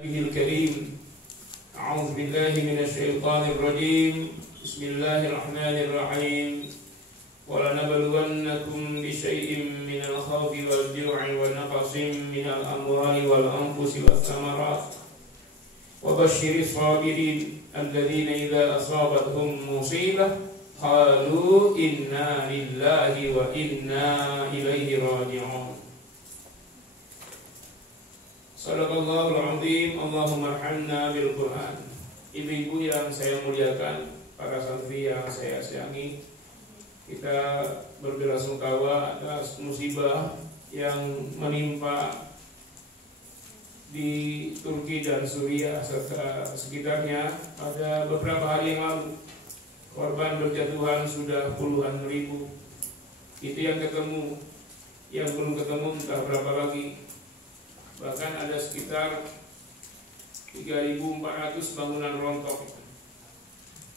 Bismillahirrahmanirrahim. A'udzu billahi minasyaitonir rajim. Bismillahirrahmanirrahim. Wa lanabluwannakum bisyai'in minal khawfi wal ju'i wa naqsin minal amwali wal anfusi wath thamarat. Wa basyyiris sabirin alladzina idza asabathum musibah qalu inna lillahi wa inna ilaihi raji'un. Sadaqallahul azim. Allahumma arhamna bil Qur'an. Ibu-ibu yang saya muliakan, para santri yang saya sayangi, kita berbelasungkawa atas musibah yang menimpa di Turki dan Suriah serta sekitarnya pada beberapa hari yang lalu. Korban berjatuhan sudah puluhan ribu. Itu yang ketemu, yang belum ketemu entah berapa lagi. Bahkan ada sekitar 3.400 bangunan rontok.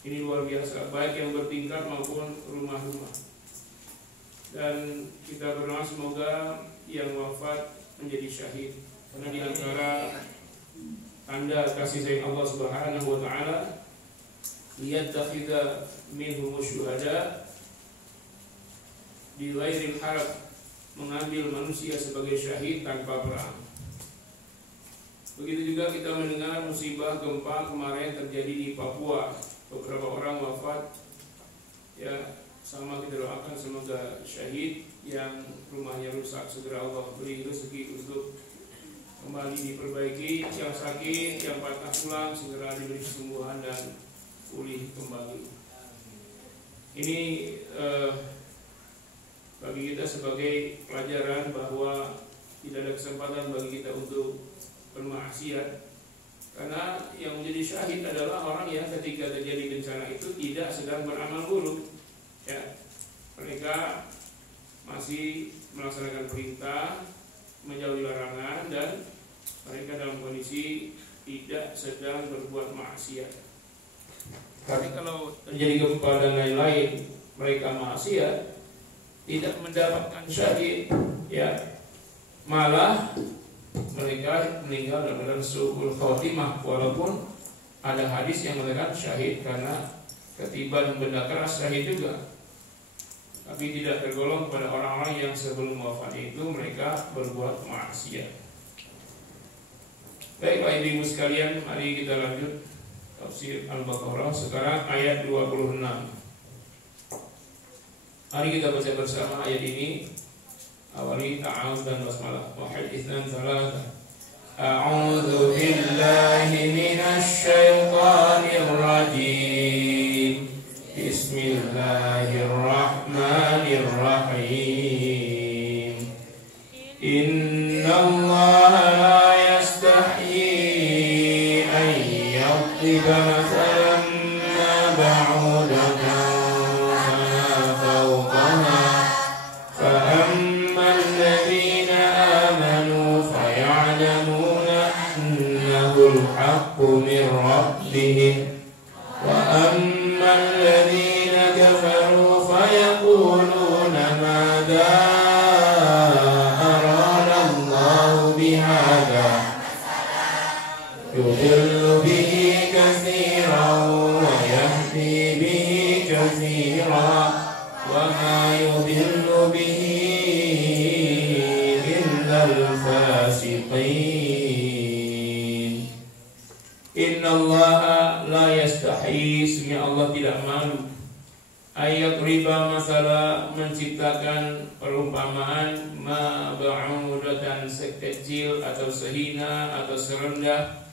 Ini luar biasa, baik yang bertingkat maupun rumah-rumah. Dan kita berdoa semoga yang wafat menjadi syahid. Karena di antara tanda kasih sayang Allah Subhanahu wa taala, liyattakhidha minhum syuhada bi ghairil harb, mengambil manusia sebagai syahid tanpa perang. Begitu juga kita mendengar musibah gempa kemarin terjadi di Papua, beberapa orang wafat. Ya, sama kita doakan semoga syahid yang rumahnya rusak segera Allah beri rezeki untuk kembali diperbaiki, yang sakit, yang patah tulang segera diberi kesembuhan dan pulih kembali. Ini bagi kita sebagai pelajaran bahwa tidak ada kesempatan bagi kita untuk bermaksiat, karena yang menjadi syahid adalah orang yang ketika terjadi bencana itu tidak sedang beramal buruk, ya, mereka masih melaksanakan perintah, menjauhi larangan, dan mereka dalam kondisi tidak sedang berbuat maksiat. Tapi kalau terjadi gempa dan lain-lain, mereka maksiat, tidak mendapatkan syahid, ya, malah mereka meninggal dalam su'ul khatimah, walaupun ada hadis yang mengatakan syahid karena ketiban benda keras, syahid juga, tapi tidak tergolong pada orang-orang yang sebelum wafat itu mereka berbuat maksiat. Baiklah ibu sekalian, mari kita lanjut tafsir Al-Baqarah. Sekarang ayat 26. Mari kita baca bersama ayat ini. Awali ta'awud dan basmalah. Wahid itsnan tsalatsa. A'udzu billahi minasy syaithanir rajim. Bismillahirrahmanirrahim. Innallaha la yastahyi an yadriba mathalan ma ba'udatan fama fawqaha min rabbihim wa ammal ladzina kafaru fayaquluna madza arada Allahu bihadza yudillu bihi katsiran wa yahdi bihi katsiran wa ma yudillu bihi illa al-fasiqin. Innallaha la yastahi, sesungguhnya Allah tidak malu, ayat riba masalah menciptakan perumpamaan, ma ba'udatan sekecil atau sehina atau serendah,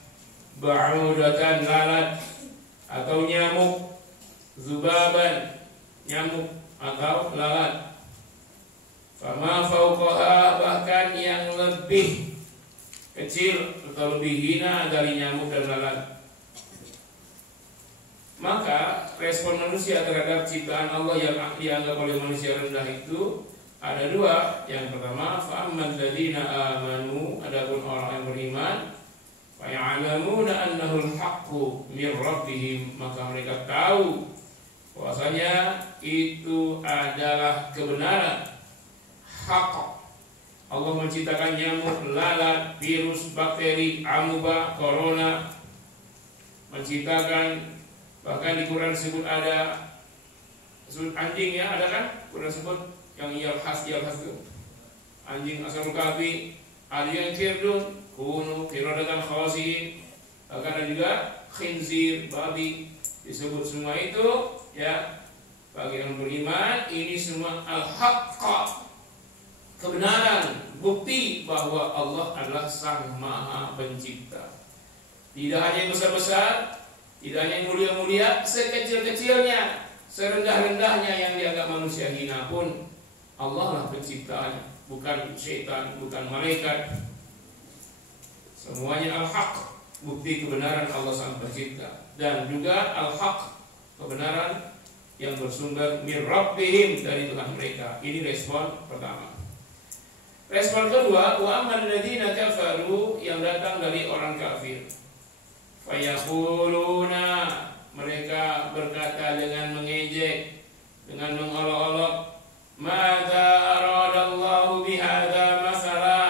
ba'udatan lalat atau nyamuk, zubaban nyamuk atau lalat, fama fauqaha bahkan yang lebih kecil atau lebih hina dari nyamuk dan lalat. Maka respon manusia terhadap ciptaan Allah yang dianggap oleh manusia rendah itu ada dua. Yang pertama, fa'amman ladzina amanu, adapun orang yang beriman, fa ya'lamuna annahu al-haqqu min rabbihim, maka mereka tahu bahwasanya itu adalah kebenaran, haqq Allah menciptakan nyamuk, lalat, virus, bakteri, amuba, corona, menciptakan, bahkan di Quran sebut ada sebut anjing ya, ada kan? Quran sebut yang yalhas itu anjing asal kafi, ada yang kirdun, kunu, kiradatan khawasiin, bahkan ada juga khinzir, babi, disebut semua itu ya. Bagi yang beriman ini semua al-haqqa, kebenaran, bukti bahwa Allah adalah Sang Maha Pencipta. Tidak hanya yang besar-besar, tidak hanya yang mulia-mulia, sekecil-kecilnya, serendah-rendahnya yang dianggap manusia hina pun Allah lah penciptanya, bukan syaitan, bukan malaikat. Semuanya al-haq, bukti kebenaran Allah Sang Pencipta, dan juga al-haq, kebenaran yang bersumber min rabbihim, dari Tuhan mereka. Ini respon pertama. Respon kedua, wa amman ladzina kafaru, yang datang dari orang kafir. Fayaquluna, mereka berkata dengan mengejek, dengan mengolok-olok, madza aradallahu bihadza masala,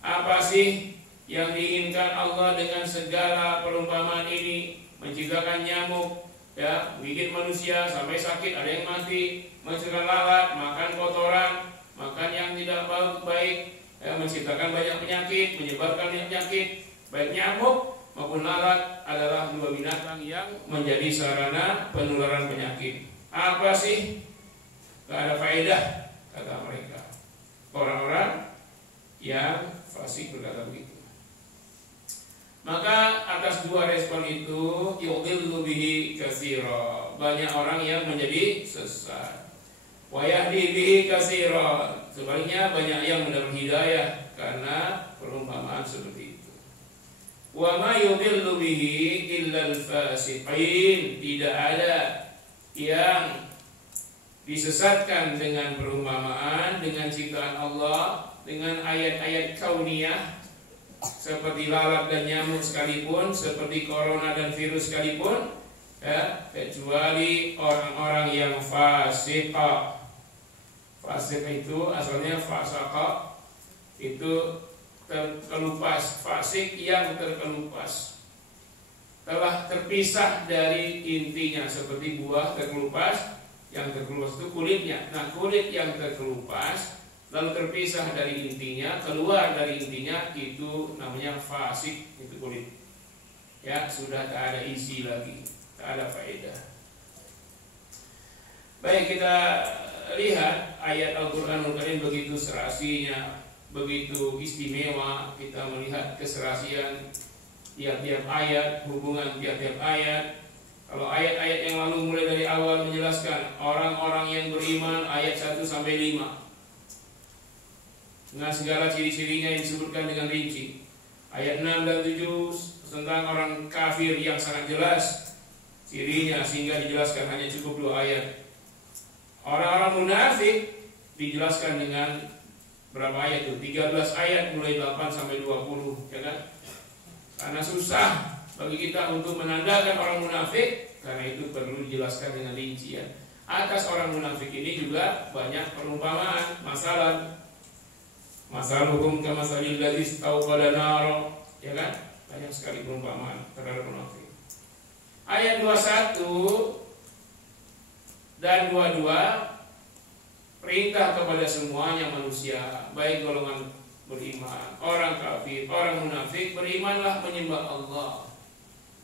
apa sih yang diinginkan Allah dengan segala perumpamaan ini? Menciptakan nyamuk, ya, bikin manusia sampai sakit, ada yang mati, menciptakan lalat, makan kotoran, makan yang tidak baik, ya, menciptakan banyak penyakit, menyebarkan penyakit, baik nyamuk maupun lalat adalah dua binatang yang menjadi sarana penularan penyakit. Apa sih? Gak ada faedah, kata mereka. Orang-orang yang fasik berkata begitu. Maka atas dua respon itu, yudhillu bihi katsira, banyak orang yang menjadi sesat. Wa yahdi bihi katsira, sebaliknya banyak yang mendapat hidayah karena perumpamaan seperti itu. Wa ma yudhillu bihi illa al-fasiqin, tidak ada yang disesatkan dengan perumpamaan, dengan ciptaan Allah, dengan ayat-ayat kauniyah seperti lalat dan nyamuk sekalipun, seperti corona dan virus sekalipun, ya, kecuali orang-orang yang fasik. Fasik itu asalnya fasaka, itu terkelupas, fasik yang terkelupas, telah terpisah dari intinya, seperti buah terkelupas, yang terkelupas itu kulitnya. Nah, kulit yang terkelupas lalu terpisah dari intinya, keluar dari intinya, itu namanya fasik, itu kulit. Ya, sudah tak ada isi lagi, tak ada faedah. Baik, kita lihat ayat Al-Qur'anul Karim begitu serasinya, begitu istimewa. Kita melihat keserasian tiap-tiap ayat, hubungan tiap-tiap ayat. Kalau ayat-ayat yang lalu mulai dari awal menjelaskan orang-orang yang beriman, ayat 1 sampai 5. Nah, segala ciri-cirinya yang disebutkan dengan rinci. Ayat 6 dan 7 tentang orang kafir yang sangat jelas cirinya, sehingga dijelaskan hanya cukup 2 ayat. Orang-orang munafik dijelaskan dengan berapa ayat itu? 13 ayat mulai 8 sampai 20, ya kan? Karena susah bagi kita untuk menandakan orang munafik, karena itu perlu dijelaskan dengan rincian. Atas orang munafik ini juga banyak perumpamaan, masaluhum kamasalil ladzi istauqada nar, ya kan? Banyak sekali perumpamaan terhadap munafik. Ayat 21 dan 22 perintah kepada semuanya manusia, baik golongan beriman, orang kafir, orang munafik, berimanlah menyembah Allah.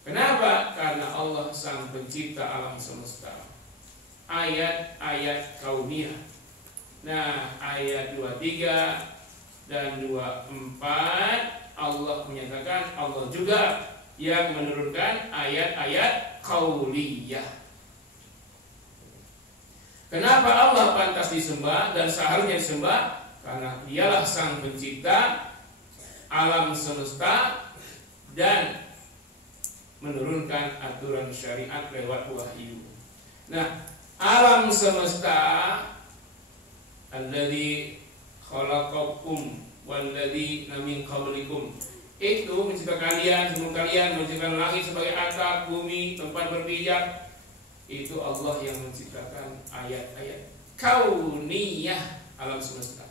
Kenapa? Karena Allah Sang Pencipta alam semesta. Ayat-ayat kauniyah. Nah, ayat 23 dan 24 Allah menyatakan Allah juga yang menurunkan ayat-ayat qauliyah. Kenapa Allah pantas disembah dan seharusnya disembah? Karena dialah Sang Pencipta alam semesta dan menurunkan aturan syariat lewat wahyu. Nah, alam semesta alladzi khalaqakum walladzina min qablikum, itu menciptakan kalian, sebelum kalian, menciptakan langit sebagai atap, bumi tempat berpijak. Itu Allah yang menciptakan ayat-ayat kauniyah alam semesta.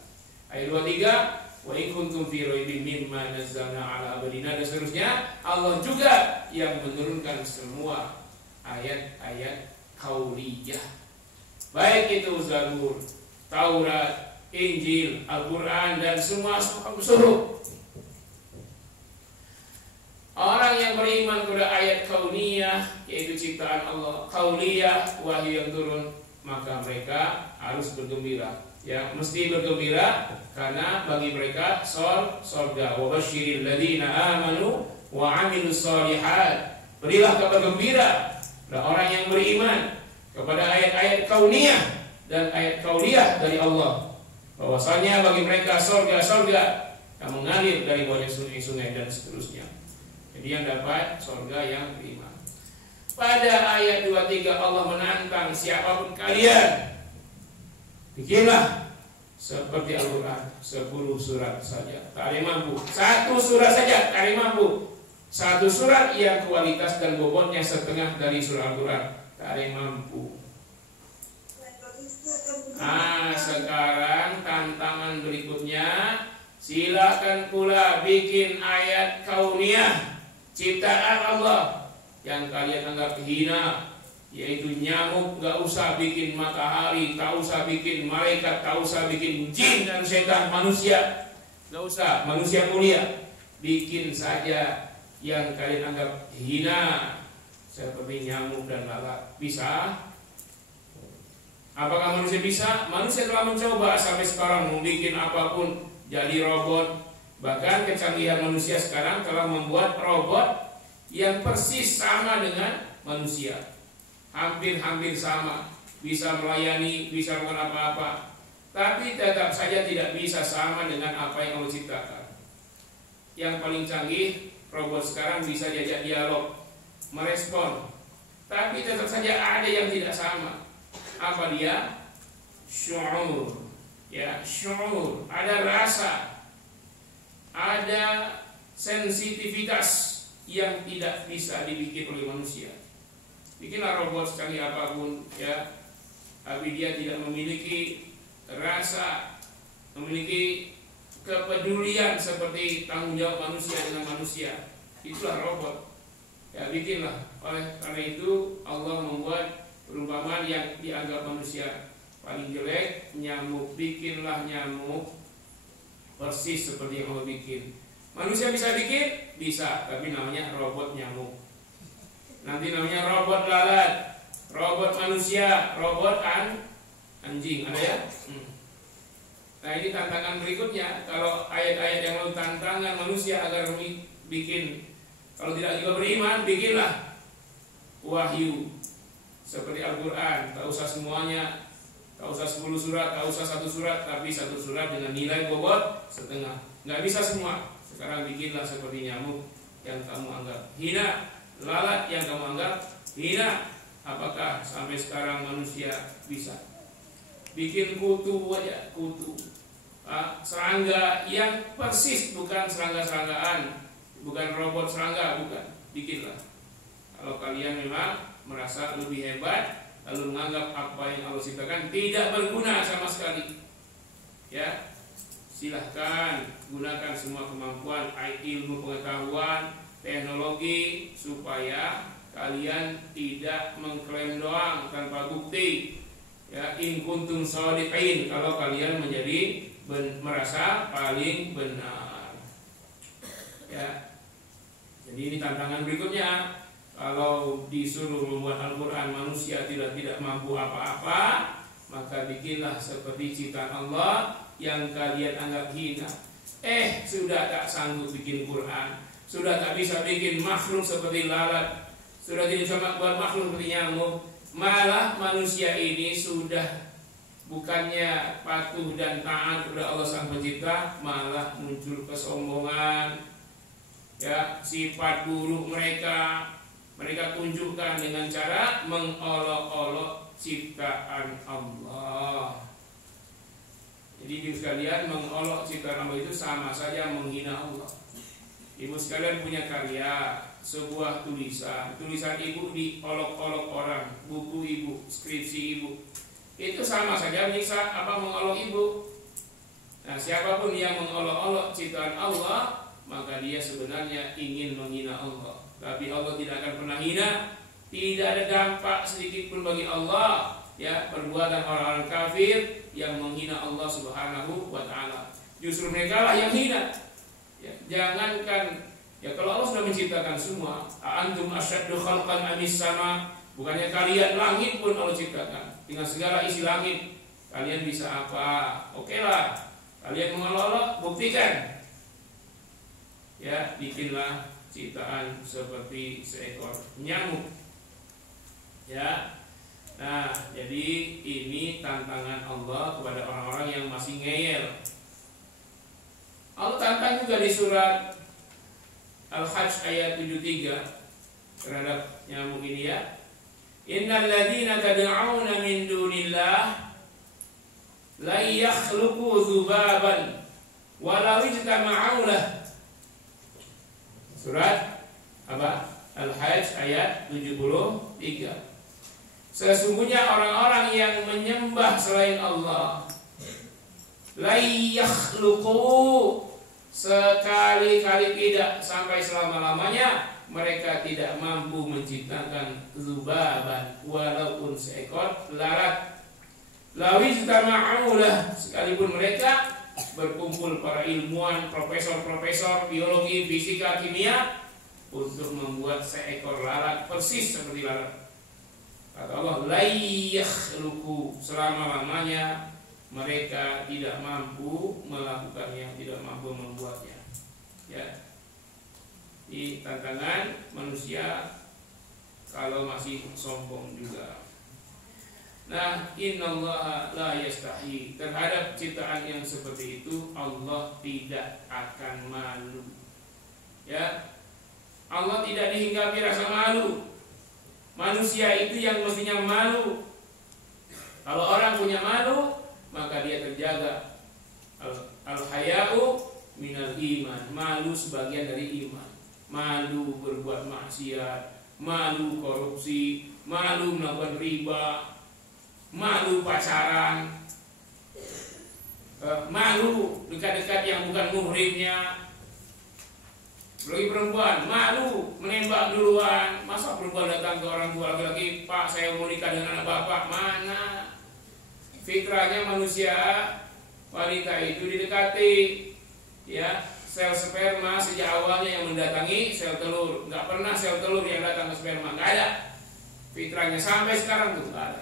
Ayat 23, wa in kuntum fi raibin mimma nazzalna ala abdina, dan seterusnya. Allah juga yang menurunkan semua ayat-ayat qauliyah, baik itu Zabur, Taurat, Injil, Al-Quran, dan semua suhuf. Orang yang beriman kepada ayat kauniyah, yaitu ciptaan Allah, qauliyah, wahyu yang turun, maka mereka harus bergembira. Ya, mesti bergembira karena bagi mereka surga. Wa basyiril ladzina amanu wa 'amilus shalihat. Berilah kabar gembira kepada orang yang beriman kepada ayat-ayat kauniyah dan ayat qauliyah dari Allah, bahwasanya bagi mereka surga-surga yang mengalir dari bawahnya sungai-sungai dan seterusnya. Jadi yang dapat surga yang beriman. Pada ayat 23 Allah menantang siapapun kalian, bikinlah seperti Al-Quran 10 surat saja, tak ada mampu. 1 surat saja tak ada mampu. 1 surat yang kualitas dan bobotnya setengah dari surah Al-Quran, tak ada mampu. Sekarang tantangan berikutnya, silakan pula bikin ayat kauniyah ciptaan Allah yang kalian anggap hina, yaitu nyamuk. Gak usah bikin matahari, gak usah bikin malaikat, gak usah bikin jin dan setan, manusia gak usah, manusia mulia. Bikin saja yang kalian anggap hina seperti nyamuk dan lalat. Bisa? Apakah manusia bisa? Manusia telah mencoba sampai sekarang membuat apapun jadi robot. Bahkan kecanggihan manusia sekarang telah membuat robot yang persis sama dengan manusia, hampir-hampir sama, bisa melayani, bisa melakukan apa-apa, tapi tetap saja tidak bisa sama dengan apa yang Allah ciptakan. Yang paling canggih, robot sekarang bisa diajak dialog, merespon, tapi tetap saja ada yang tidak sama. Apa dia? Syu'ur. Ya, syu'ur, ada rasa, ada sensitivitas yang tidak bisa dibikin oleh manusia. Bikinlah robot secanggih apapun, ya, tapi dia tidak memiliki rasa, memiliki kepedulian seperti tanggung jawab manusia dengan manusia. Itulah robot. Ya, bikinlah. Oleh karena itu Allah membuat perumpamaan yang dianggap manusia paling jelek, nyamuk. Bikinlah nyamuk persis seperti yang Allah bikin. Manusia bisa bikin? Bisa, tapi namanya robot nyamuk. Nanti namanya robot lalat, robot manusia, robot anjing. Ada ya? Nah, ini tantangan berikutnya. Kalau ayat-ayat yang mau tantangan manusia agar bikin, kalau tidak juga beriman, bikinlah wahyu seperti Al-Quran. Tak usah semuanya, tak usah 10 surat, tak usah 1 surat, tapi 1 surat dengan nilai bobot setengah. Nggak bisa semua. Sekarang bikinlah seperti nyamuk yang kamu anggap hina, lalat yang kamu anggap hina. Apakah sampai sekarang manusia bisa bikin kutu aja, kutu, serangga yang persis, bukan serangga-seranggaan, bukan robot serangga, bukan. Bikinlah. Kalau kalian memang merasa lebih hebat, lalu menganggap apa yang Allah ciptakan tidak berguna sama sekali, ya, silahkan gunakan semua kemampuan, ilmu pengetahuan, teknologi, supaya kalian tidak mengklaim doang tanpa bukti. Ya, in kuntum shadiqin, kalau kalian menjadi merasa paling benar. Ya. Jadi ini tantangan berikutnya. Kalau disuruh membuat Al-Quran manusia tidak mampu apa-apa, maka bikinlah seperti ciptaan Allah yang kalian anggap hina. Sudah tak sanggup bikin Quran, sudah tak bisa bikin makhluk seperti lalat, sudah tidak bisa buat makhluk seperti nyamuk, malah manusia ini sudah bukannya patuh dan taat kepada Allah Sang Pencipta, malah muncul kesombongan, ya, sifat buruk mereka tunjukkan dengan cara mengolok-olok ciptaan Allah. Jadi ibu sekalian, mengolok ciptaan Allah itu sama saja menghina Allah. Ibu sekalian punya karya, sebuah tulisan ibu diolok-olok orang, buku ibu, skripsi ibu, itu sama saja menyiksa mengolok ibu. Nah, siapapun yang mengolok-olok ciptaan Allah, maka dia sebenarnya ingin menghina Allah. Tapi Allah tidak akan pernah hina. Tidak ada dampak sedikit pun bagi Allah ya perbuatan orang-orang kafir yang menghina Allah Subhanahu wa taala. Justru mereka lah yang hina. Ya, jangankan ya kalau Allah sudah menciptakan semua, antum asyaddu khalqan amis sama, bukannya kalian langit pun Allah ciptakan dengan segala isi langit. Kalian bisa apa? Oke lah. Kalian mengolok-olok, buktikan. Ya, bikinlah ciptaan seperti seekor nyamuk. Ya. Nah, jadi ini tantangan Allah kepada orang-orang yang masih ngeyel. Allah tantang juga di surat Al-Hajj ayat 73 terhadap nyamuk ini ya. Innal ladzina tad'una min dunillah la yakhluqu dzubaban walau ijtama'u lah. Surat apa? Al-Hajj ayat 73. Sesungguhnya orang-orang yang menyembah selain Allah la yakhluqu, sekali-kali tidak sampai selama-lamanya mereka tidak mampu menciptakan dzubaban, walaupun seekor lalat. Lawijtama'ulah, sekalipun mereka berkumpul para ilmuwan, profesor-profesor biologi, fisika, kimia untuk membuat seekor lalat persis seperti lalat. Kata Allah, la yakhluqu, selama-lamanya mereka tidak mampu melakukannya, tidak mampu membuatnya. Ya. Di tantangan manusia kalau masih sombong juga. Nah, innallaha la yastahi, terhadap ciptaan yang seperti itu Allah tidak akan malu. Ya. Allah tidak dihinggapi rasa malu. Manusia itu yang mestinya malu. Kalau orang punya malu, maka dia terjaga. Al-haya'u minal iman, malu sebagian dari iman. Malu berbuat maksiat, malu korupsi, malu melakukan riba, malu pacaran, malu dekat-dekat yang bukan muhrimnya. Bagi perempuan, malu menembak duluan. Masa perempuan datang ke orang tua laki-laki, Pak saya mau nikah dengan anak bapak. Mana? Fitrahnya manusia, wanita itu didekati. Ya, sel sperma sejak awalnya yang mendatangi sel telur. Nggak pernah sel telur yang datang ke sperma, nggak ada. Fitrahnya sampai sekarang tuh nggak ada.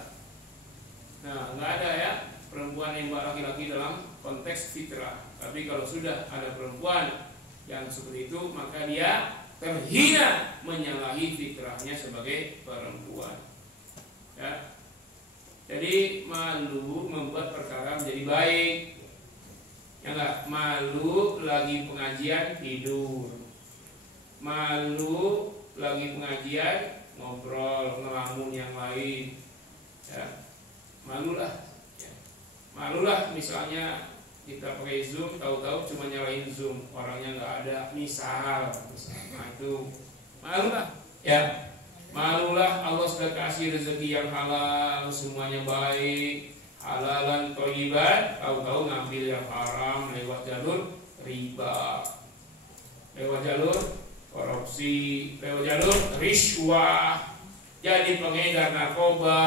Nah, nggak ada ya perempuan nembak laki-laki dalam konteks fitrah. Tapi kalau sudah ada perempuan yang seperti itu, maka dia terhina menyalahi fitrahnya sebagai perempuan. Ya. Jadi malu membuat perkara menjadi baik. Ya enggak? Malu lagi pengajian tidur. Malu lagi pengajian ngobrol, ngelamun yang lain. Ya. Malulah. Ya. Malulah misalnya kita pakai Zoom, tahu-tahu cuma nyalain Zoom, orangnya nggak ada, misal. Nah itu malulah, ya malulah. Allah sudah kasih rezeki yang halal, semuanya baik, halalan thayyiban, tahu-tahu ngambil yang haram lewat jalur riba, lewat jalur korupsi, lewat jalur riswah, jadi pengedar narkoba,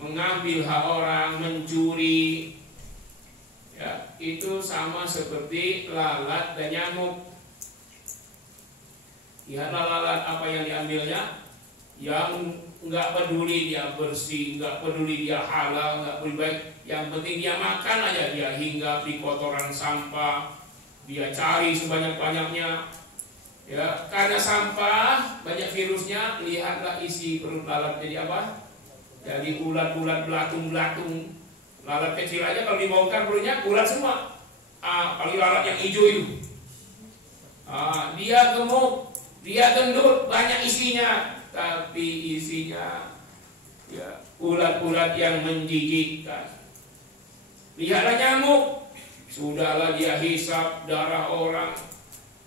mengambil hak orang, mencuri. Ya, itu sama seperti lalat dan nyamuk. Lihatlah lalat apa yang diambilnya, yang nggak peduli dia bersih, nggak peduli dia halal, nggak peduli baik. Yang penting dia makan aja, dia hinggap di kotoran sampah, dia cari sebanyak-banyaknya. Ya, karena sampah banyak virusnya. Lihatlah isi perut lalat jadi apa? Jadi ulat-ulat, belatung-belatung. Lalat kecil aja kalau dibongkar perutnya ulat semua. Apalagi lalat yang hijau itu. Dia gemuk, dia gendut, banyak isinya, tapi isinya ya ulat-ulat yang menjijikkan. Lihatlah nyamuk, sudahlah dia hisap darah orang,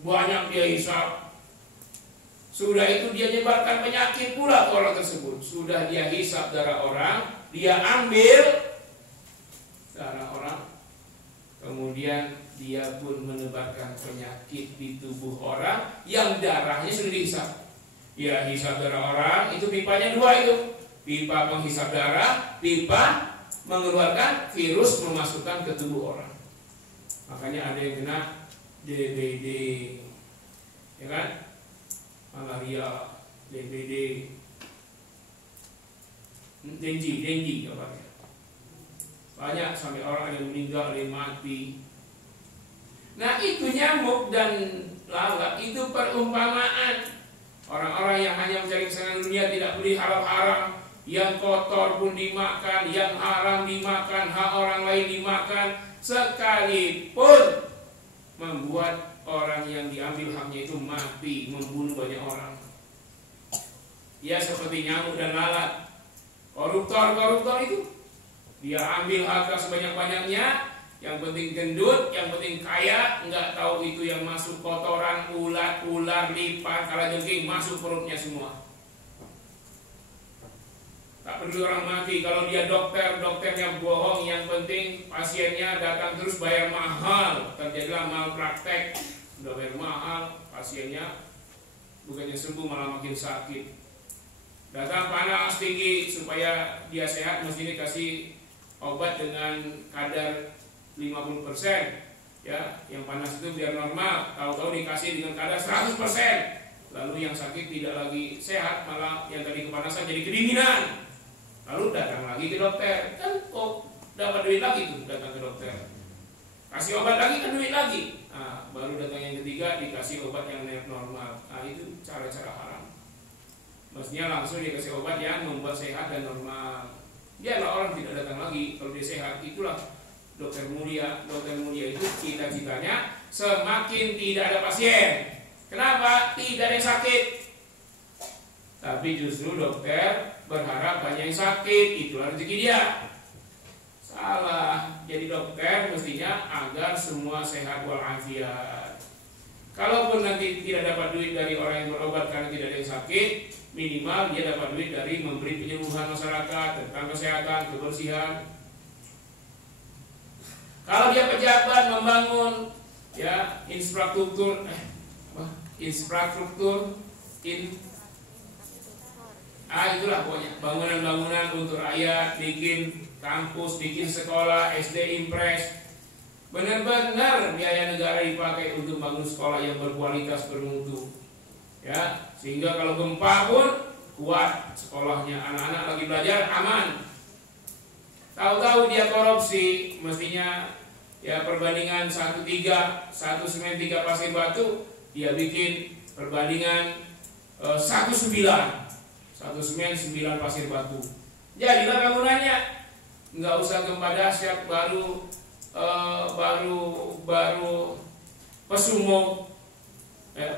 banyak dia hisap. Sudah itu dia nyebarkan penyakit pula ke orang tersebut. Sudah dia hisap darah orang, dia ambil darah orang, kemudian dia pun menebarkan penyakit di tubuh orang yang darahnya sudah dihisap. Ya, hisap darah orang itu pipanya dua itu, pipa penghisap darah, pipa mengeluarkan virus memasukkan ke tubuh orang. Makanya ada yang kena DBD, ya kan, malaria, DBD, dengue apa ya. Banyak sampai orang yang meninggal, ada yang mati. Nah, itu nyamuk dan lalat itu perumpamaan. Orang-orang yang hanya mencari kesenangan dunia, tidak peduli haram-haram, yang kotor pun dimakan, yang haram dimakan, hak orang lain dimakan, sekalipun membuat orang yang diambil haknya itu mati, membunuh banyak orang. Ya, seperti nyamuk dan lalat. Koruptor itu dia ambil harta sebanyak-banyaknya, yang penting gendut, yang penting kaya, nggak tahu itu yang masuk kotoran, ular, lipat, kalajengking masuk perutnya semua. Tak peduli orang mati, kalau dia dokternya bohong, yang penting pasiennya datang terus bayar mahal, terjadilah malpraktek, udah bayar mahal, pasiennya bukannya sembuh malah makin sakit. Datang panas tinggi supaya dia sehat, mesti dikasih obat dengan kadar 50%, ya, yang panas itu biar normal, tahu-tahu dikasih dengan kadar 100%, lalu yang sakit tidak lagi sehat, malah yang tadi kepanasan jadi kedinginan, lalu datang lagi ke dokter, kan dapat duit lagi tuh, datang ke dokter, kasih obat lagi kan duit lagi, nah, baru datang yang ketiga dikasih obat yang normal. Nah, itu cara-cara haram. Mestinya langsung dikasih obat yang membuat sehat dan normal, biarlah orang tidak datang lagi kalau dia sehat. Itulah dokter mulia itu cita-citanya semakin tidak ada pasien. Kenapa? Tidak ada yang sakit. Tapi justru dokter berharap banyak yang sakit, itulah rezeki dia. Salah. Jadi dokter mestinya agar semua sehat walafiat. Kalaupun nanti tidak dapat duit dari orang yang berobat karena tidak ada yang sakit, minimal dia dapat duit dari memberi penyuluhan masyarakat tentang kesehatan, kebersihan. Kalau dia pejabat membangun, ya, infrastruktur itulah pokoknya bangunan-bangunan untuk rakyat, bikin kampus, bikin sekolah, SD Impres, benar-benar biaya negara dipakai untuk bangun sekolah yang berkualitas, bermutu, ya, sehingga kalau gempa pun kuat sekolahnya, anak-anak lagi belajar aman. Tahu-tahu dia korupsi, mestinya ya perbandingan 1 semen 3 pasir batu, dia bikin perbandingan 1 semen 9 pasir batu. Jadilah bangunannya, nggak usah gempa dahsyat baru Pesumo,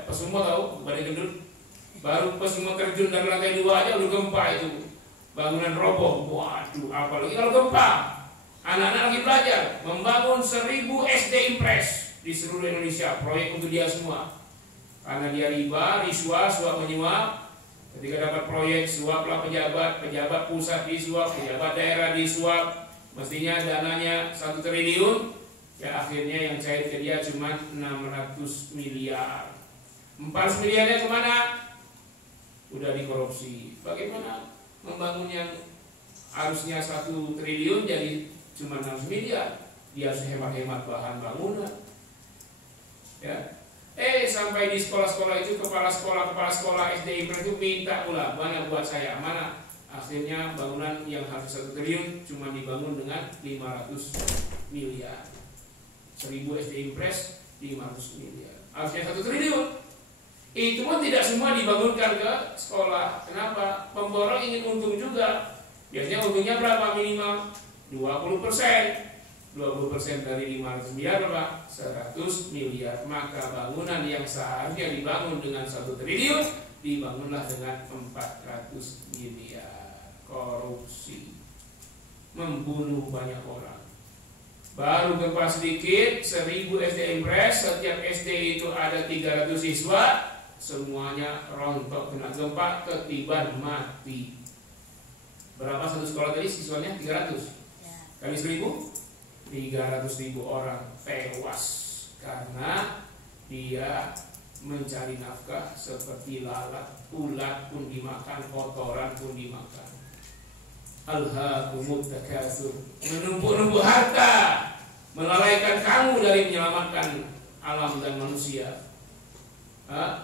Pesumo tahu Badai Gendut, baru Pesumo terjun dari lantai 2 aja udah gempa itu. Bangunan roboh, waduh, apalagi kalau gempa. Anak-anak lagi belajar, membangun 1000 SD Impres di seluruh Indonesia, proyek untuk dia semua. Karena dia riba, riswa, suap menyuap. Ketika dapat proyek, suaplah pejabat pusat disuap, pejabat daerah disuap. Mestinya dananya 1 triliun, ya akhirnya yang cair ke dia cuma 600 miliar. 400 miliarnya kemana? Udah dikorupsi. Bagaimana membangun yang harusnya 1 triliun jadi cuma 6 miliar? Dia harus hemat-hemat bahan bangunan, ya. Sampai di sekolah-sekolah itu kepala sekolah SD Impres itu minta pula, mana buat saya, mana? Akhirnya bangunan yang harus 1 triliun cuma dibangun dengan 500 miliar. 1000 SD Impres 500 miliar. Harusnya 1 triliun. Itu pun tidak semua dibangunkan ke sekolah. Kenapa? Pemborong ingin untung juga. Biasanya untungnya berapa minimal? 20%. 20% dari 500 miliar berapa? 100 miliar. Maka bangunan yang seharusnya dibangun dengan 1 triliun dibangunlah dengan 400 miliar. Korupsi, membunuh banyak orang. Baru gempa sedikit, 1000 SD Impres, setiap SD itu ada 300 siswa, semuanya rontok kena gempa, ketiban mati. Berapa satu sekolah tadi siswanya? 300 kali 1000? 300.000 orang tewas karena dia mencari nafkah seperti lalat, ulat pun dimakan, kotoran pun dimakan. Alhaakumut takatsur, menumpuk-numpuk harta melalaikan kamu dari menyelamatkan alam dan manusia.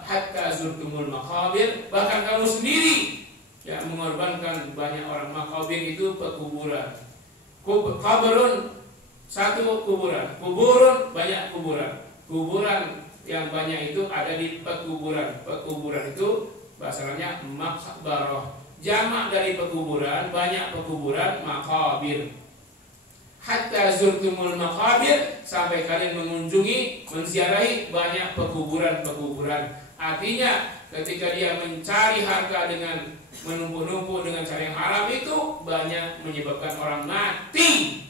Hatta zurtumul maqabir, bahkan kamu sendiri yang mengorbankan banyak orang. Maqabir itu pekuburan. Kuburun, satu kuburan. Kuburun, banyak kuburan. Kuburan yang banyak itu ada di pekuburan. Pekuburan itu bahasanya maqbarah. Jamak dari pekuburan, banyak pekuburan, maqabir. Hatta zurtumul maqabir, sampai kalian mengunjungi, menziarahi banyak pekuburan-pekuburan. Artinya ketika dia mencari harta dengan menumpuk-numpuk dengan cara yang haram itu banyak menyebabkan orang mati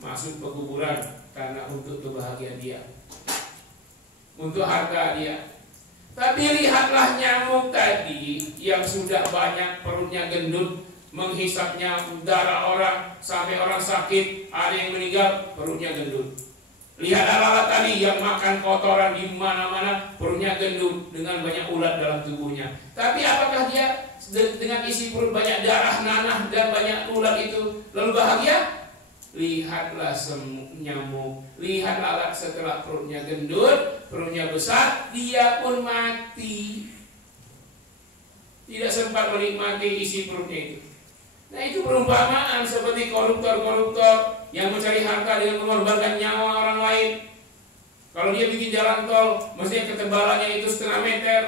masuk pekuburan karena untuk kebahagiaan dia, untuk harta dia. Tapi lihatlah nyamuk tadi yang sudah banyak perutnya gendut, menghisapnya darah orang sampai orang sakit, ada yang meninggal, perutnya gendut. Lihat lalat tadi yang makan kotoran di mana-mana, perutnya gendut dengan banyak ulat dalam tubuhnya. Tapi apakah dia dengan isi perut banyak darah, nanah dan banyak ulat itu lalu bahagia? Lihatlah nyamuk, lihat lalat setelah perutnya gendut, perutnya besar, dia pun mati. Tidak sempat menikmati isi perutnya itu. Nah, itu perumpamaan seperti koruptor-koruptor yang mencari harta dengan mengorbankan nyawa orang lain. Kalau dia bikin jalan tol, mestinya ketebalannya itu 0,5 meter,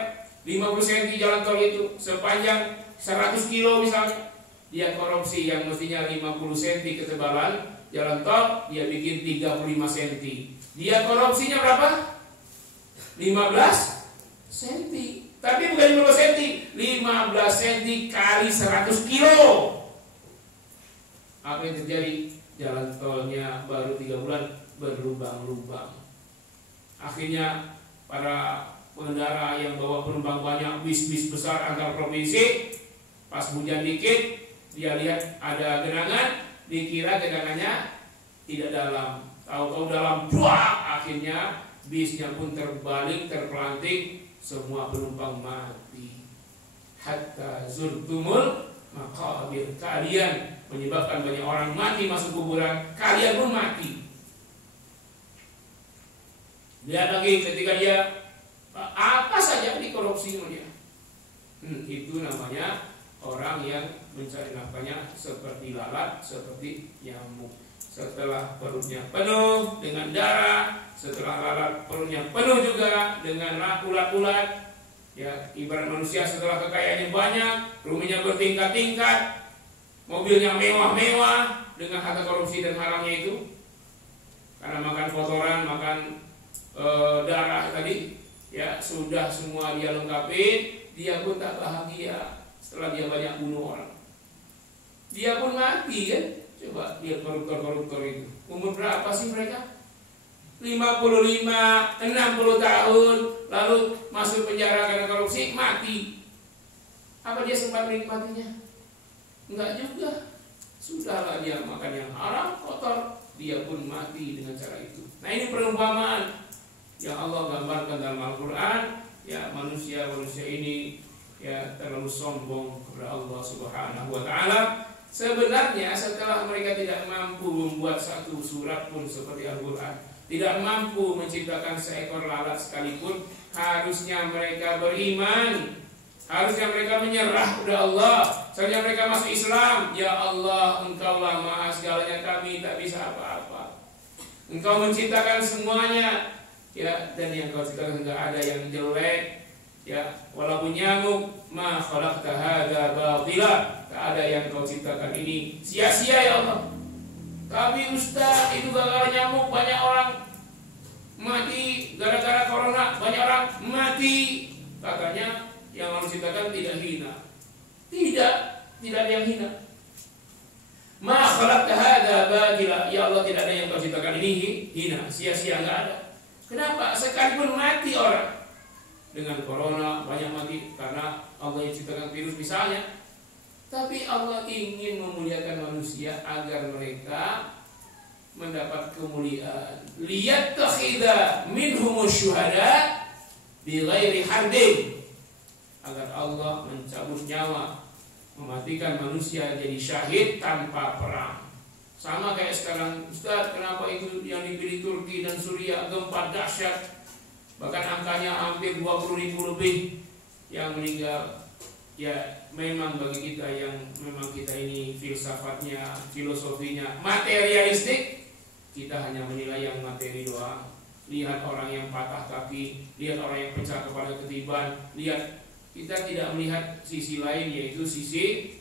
50 cm jalan tol itu, sepanjang 100 kilo misalnya. Dia korupsi yang mestinya 50 cm ketebalan jalan tol, dia bikin 35 cm. Dia korupsinya berapa? 15 cm. Tapi bukan 15 cm, 15 cm kali 100 kilo. Apa yang terjadi? Jalan tolnya baru 3 bulan berlubang-lubang. Akhirnya para pengendara yang bawa penumpang banyak, bis-bis besar antar provinsi, pas hujan dikit dia lihat ada genangan, dikira genangannya tidak dalam, tahu-tahu dalam, buak, akhirnya bisnya pun terbalik, terpelanting, semua penumpang mati. Hatta zurtumul maqabir, kalian menyebabkan banyak orang mati masuk kuburan, kalian pun mati. Lihat lagi ketika dia apa saja dikorupsi dia. Itu namanya orang yang mencari nafkahnya seperti lalat, seperti nyamuk. Setelah perutnya penuh dengan darah, setelah lalat perutnya penuh juga dengan ulat-ulat. Ya, ibarat manusia setelah kekayaannya banyak, rumahnya bertingkat-tingkat, mobilnya mewah-mewah dengan harta korupsi dan haramnya itu, karena makan kotoran, makan darah tadi, ya sudah semua dia lengkapi, dia pun tak bahagia setelah dia banyak bunuh orang. Dia pun mati kan? Coba lihat koruptor-koruptor itu. Umur berapa sih mereka? 55, 60 tahun, lalu masuk penjara karena korupsi, mati. Apa dia sempat menikmatinya? Enggak juga. Sudahlah dia makan yang haram, kotor, dia pun mati dengan cara itu. Nah, ini perumpamaan yang Allah gambarkan dalam Al-Quran. Ya, manusia-manusia ini ya terlalu sombong kepada Allah Subhanahu wa Ta'ala. Sebenarnya setelah mereka tidak mampu membuat satu surat pun seperti Al-Quran, tidak mampu menciptakan seekor lalat sekalipun, harusnya mereka beriman, harusnya mereka menyerah kepada Allah, harusnya mereka masuk Islam. Ya Allah, Engkaulah Maha segalanya, kami tak bisa apa-apa. Engkau menciptakan semuanya, ya, dan yang Kau ciptakan tidak ada yang jelek, ya, walaupun nyamuk, ma khalaqta hadza batila, tak ada yang Kau ciptakan ini sia-sia ya Allah. Tapi Ustaz, itu gara-gara nyamuk banyak orang mati, gara-gara corona banyak orang mati. Katanya yang Allah ciptakan tidak hina. Tidak ada yang hina. Ma khalaqta hadza batila, ya Allah, tidak ada yang Kau ciptakan ini hina, sia-sia, enggak ada. Kenapa? Sekalipun mati orang dengan corona banyak mati karena Allah yang ciptakan virus misalnya. Tapi Allah ingin memuliakan manusia agar mereka mendapat kemuliaan. Liyattakhidha minhumus syuhada bighairi hardin, agar Allah mencabut nyawa, mematikan manusia jadi syahid tanpa perang. Sama kayak sekarang, Ustaz, kenapa itu yang dipilih Turki dan Suriah gempa dahsyat, bahkan angkanya hampir 20.000 lebih yang meninggal. Ya memang bagi kita yang memang kita ini filsafatnya, filosofinya materialistik, kita hanya menilai yang materi doang. Lihat orang yang patah kaki, lihat orang yang pecah kepala ketiban, lihat, kita tidak melihat sisi lain, yaitu sisi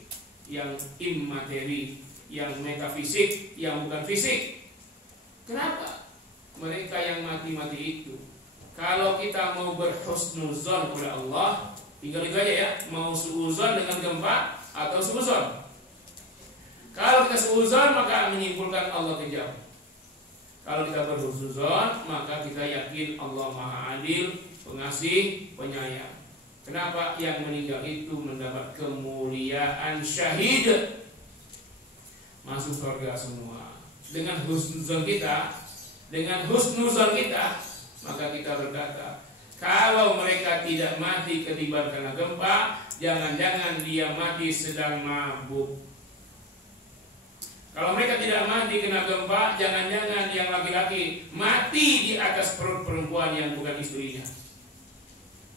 yang immateri, yang metafisik, yang bukan fisik. Kenapa? Mereka yang mati-mati itu, kalau kita mau berhusnuzon kepada Allah, tinggal itu aja ya, mau suuzon dengan gempa atau suuzon. Kalau kita suuzon, maka menyimpulkan Allah kejam. Kalau kita berhusnuzon, maka kita yakin Allah Maha Adil, Pengasih, Penyayang. Kenapa? Yang meninggal itu mendapat kemuliaan syahid, masuk surga semua. Dengan husnuzon kita, maka kita berkata, kalau mereka tidak mati ketiban karena gempa, jangan-jangan dia mati sedang mabuk. Kalau mereka tidak mati kena gempa, jangan-jangan yang laki-laki mati di atas perut perempuan yang bukan istrinya.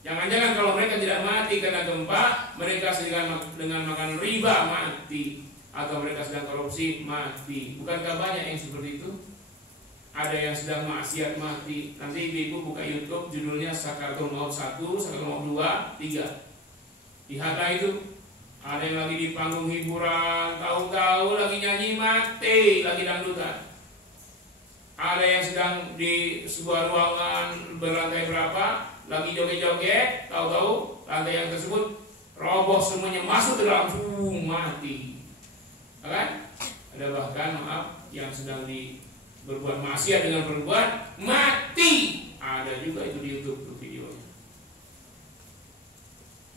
Jangan-jangan kalau mereka tidak mati kena gempa, mereka sedang dengan makan riba mati, atau mereka sedang korupsi mati. Bukankah banyak yang seperti itu? Ada yang sedang maksiat mati. Nanti ibu buka YouTube, judulnya Sakaratul Maut 1, Sakaratul Maut 2, 3. Lihatlah itu. Ada yang lagi di panggung hiburan, tahu-tahu lagi nyanyi mati, lagi dangdutan. Ada yang sedang di sebuah ruangan berlantai berapa, lagi joget-joget, tahu-tahu lantai yang tersebut roboh semuanya, masuk ke dalam, mati. Kan? Ada bahkan yang sedang berbuat maksiat dengan perempuan mati. Ada juga itu di YouTube tuh videonya.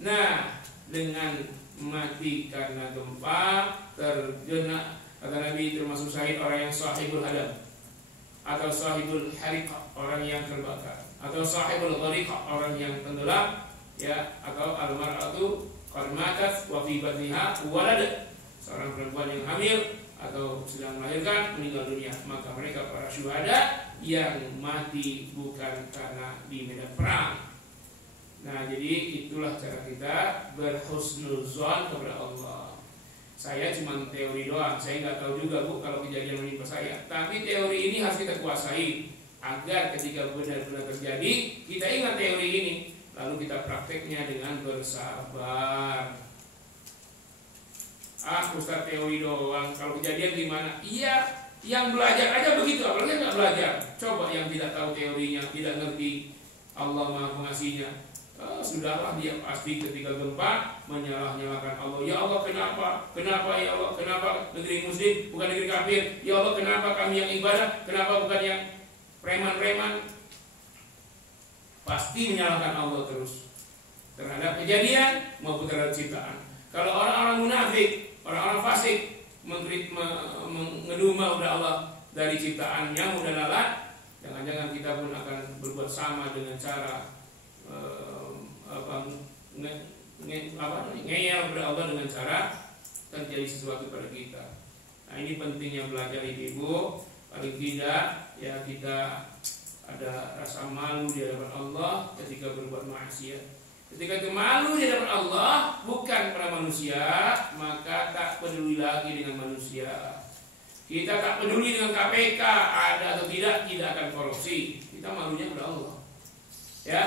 Nah, dengan mati karena gempa terkena, kata Nabi, termasuk syahid orang yang sahibul hadam, atau sahibul hariqah, orang yang terbakar, atau sahibul ghariqah, orang yang tenggelam, ya, atau al-mar'atu qad matat wa fi batniha walad, seorang perempuan yang hamil atau sedang melahirkan, meninggal dunia. Maka mereka para syuhada yang mati bukan karena di medan perang. Nah, jadi itulah cara kita berhusnuzon kepada Allah. Saya cuma teori doang, saya nggak tahu juga Bu kalau kejadian menimpa saya. Tapi teori ini harus kita kuasai agar ketika benar-benar terjadi, kita ingat teori ini, lalu kita prakteknya dengan bersabar. Ustaz teori doang, kalau kejadian gimana? Iya, yang belajar aja begitu, apalagi nggak belajar. Coba yang tidak tahu teorinya, tidak ngerti Allah Maha Pengasihnya, sudahlah dia pasti ketika gempa menyalah-nyalahkan Allah. Ya Allah, kenapa? Kenapa ya Allah? Kenapa negeri muslim bukan negeri kafir? Ya Allah, kenapa kami yang ibadah? Kenapa bukan yang preman-preman? Pasti menyalahkan Allah terus terhadap kejadian maupun terhadap ciptaan. Kalau orang-orang munafik, orang-orang fasik mengeduma udah Allah dari ciptaan nyamuk dan lalat, jangan-jangan kita pun akan berbuat sama dengan cara ngeyel kepada Allah dengan cara terjadi sesuatu pada kita. Nah, ini pentingnya belajar ibu. Paling tidak ya kita ada rasa malu di hadapan Allah ketika berbuat maksiat. Ketika itu malu di hadapan Allah bukan pada manusia, maka tak peduli lagi dengan manusia. Kita tak peduli dengan KPK ada atau tidak akan korupsi. Kita malunya pada Allah. Ya,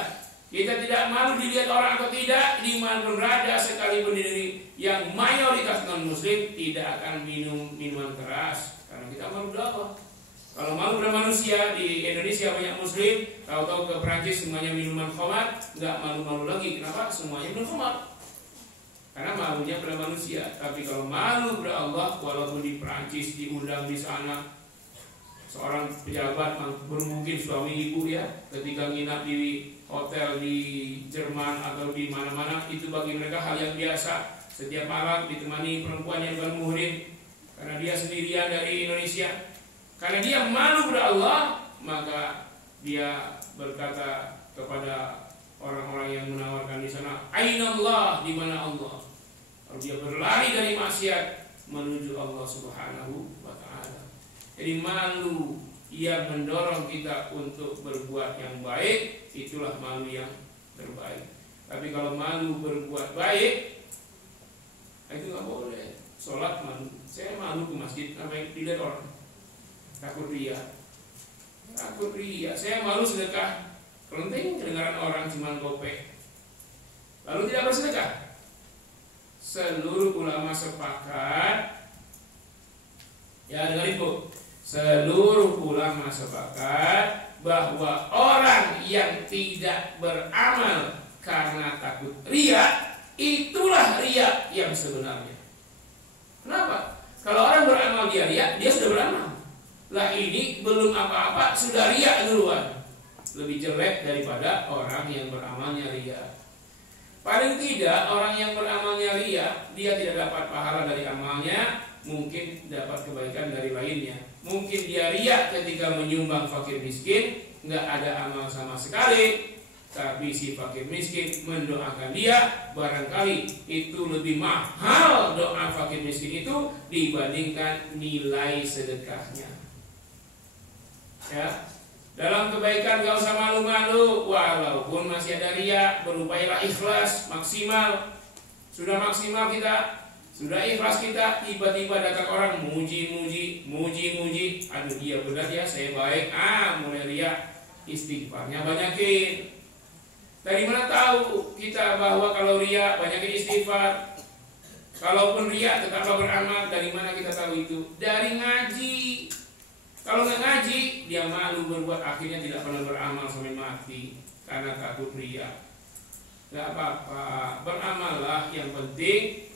kita tidak malu dilihat orang atau tidak, di mana berada sekalipun di negeri yang mayoritas non muslim tidak akan minum minuman keras, karena kita malu pada Allah. Kalau malu pada manusia, di Indonesia banyak muslim, tahu-tahu ke Perancis semuanya minuman khamar, nggak malu-malu lagi. Kenapa? Semuanya minum khamar. Karena malunya pada manusia. Tapi kalau malu pada Allah, walaupun di Perancis diundang di sana seorang pejabat, mungkin suami ibu ya, ketika nginap di hotel di Jerman atau di mana-mana, itu bagi mereka hal yang biasa. Setiap malam ditemani perempuan yang bukan muhrim, karena dia sendirian dari Indonesia. Karena dia malu kepada Allah, maka dia berkata kepada orang-orang yang menawarkan di sana, "Aina Allah?" Di mana Allah? Lalu dia berlari dari maksiat menuju Allah Subhanahu wa taala. Jadi malu yang mendorong kita untuk berbuat yang baik, itulah malu yang terbaik. Tapi kalau malu berbuat baik, itu nggak boleh. Sholat malu, saya malu ke masjid, sampai dilihat orang, takut ria. Saya malu sedekah, penting kedengaran orang cuma gopek, lalu tidak bersedekah. Seluruh ulama sepakat, ya dengar ibu, seluruh ulama sepakat bahwa orang yang tidak beramal karena takut ria, itulah ria yang sebenarnya. Kenapa? Kalau orang beramal dia ria, dia sudah beramal. Lah ini belum apa-apa sudah ria duluan. Lebih jelek daripada orang yang beramalnya ria. Paling tidak orang yang beramalnya ria, dia tidak dapat pahala dari amalnya, mungkin dapat kebaikan dari lainnya. Mungkin dia ria ketika menyumbang fakir miskin, nggak ada amal sama sekali, tapi si fakir miskin mendoakan dia, barangkali itu lebih mahal doa fakir miskin itu dibandingkan nilai sedekahnya. Ya, dalam kebaikan gak usah malu-malu, walaupun masih ada ria, berupayalah ikhlas maksimal. Sudah maksimal kita, sudah ikhlas kita, tiba-tiba datang orang muji-muji, aduh dia benar ya, saya baik, mulai ria, istighfarnya banyakin. Dari mana tahu kita bahwa kalau ria banyakin istighfar? Kalaupun ria tetaplah beramal, dari mana kita tahu itu? Dari ngaji. Kalau nggak ngaji, dia malu berbuat, akhirnya tidak pernah beramal sampai mati karena takut ria. Nggak apa-apa, beramallah, yang penting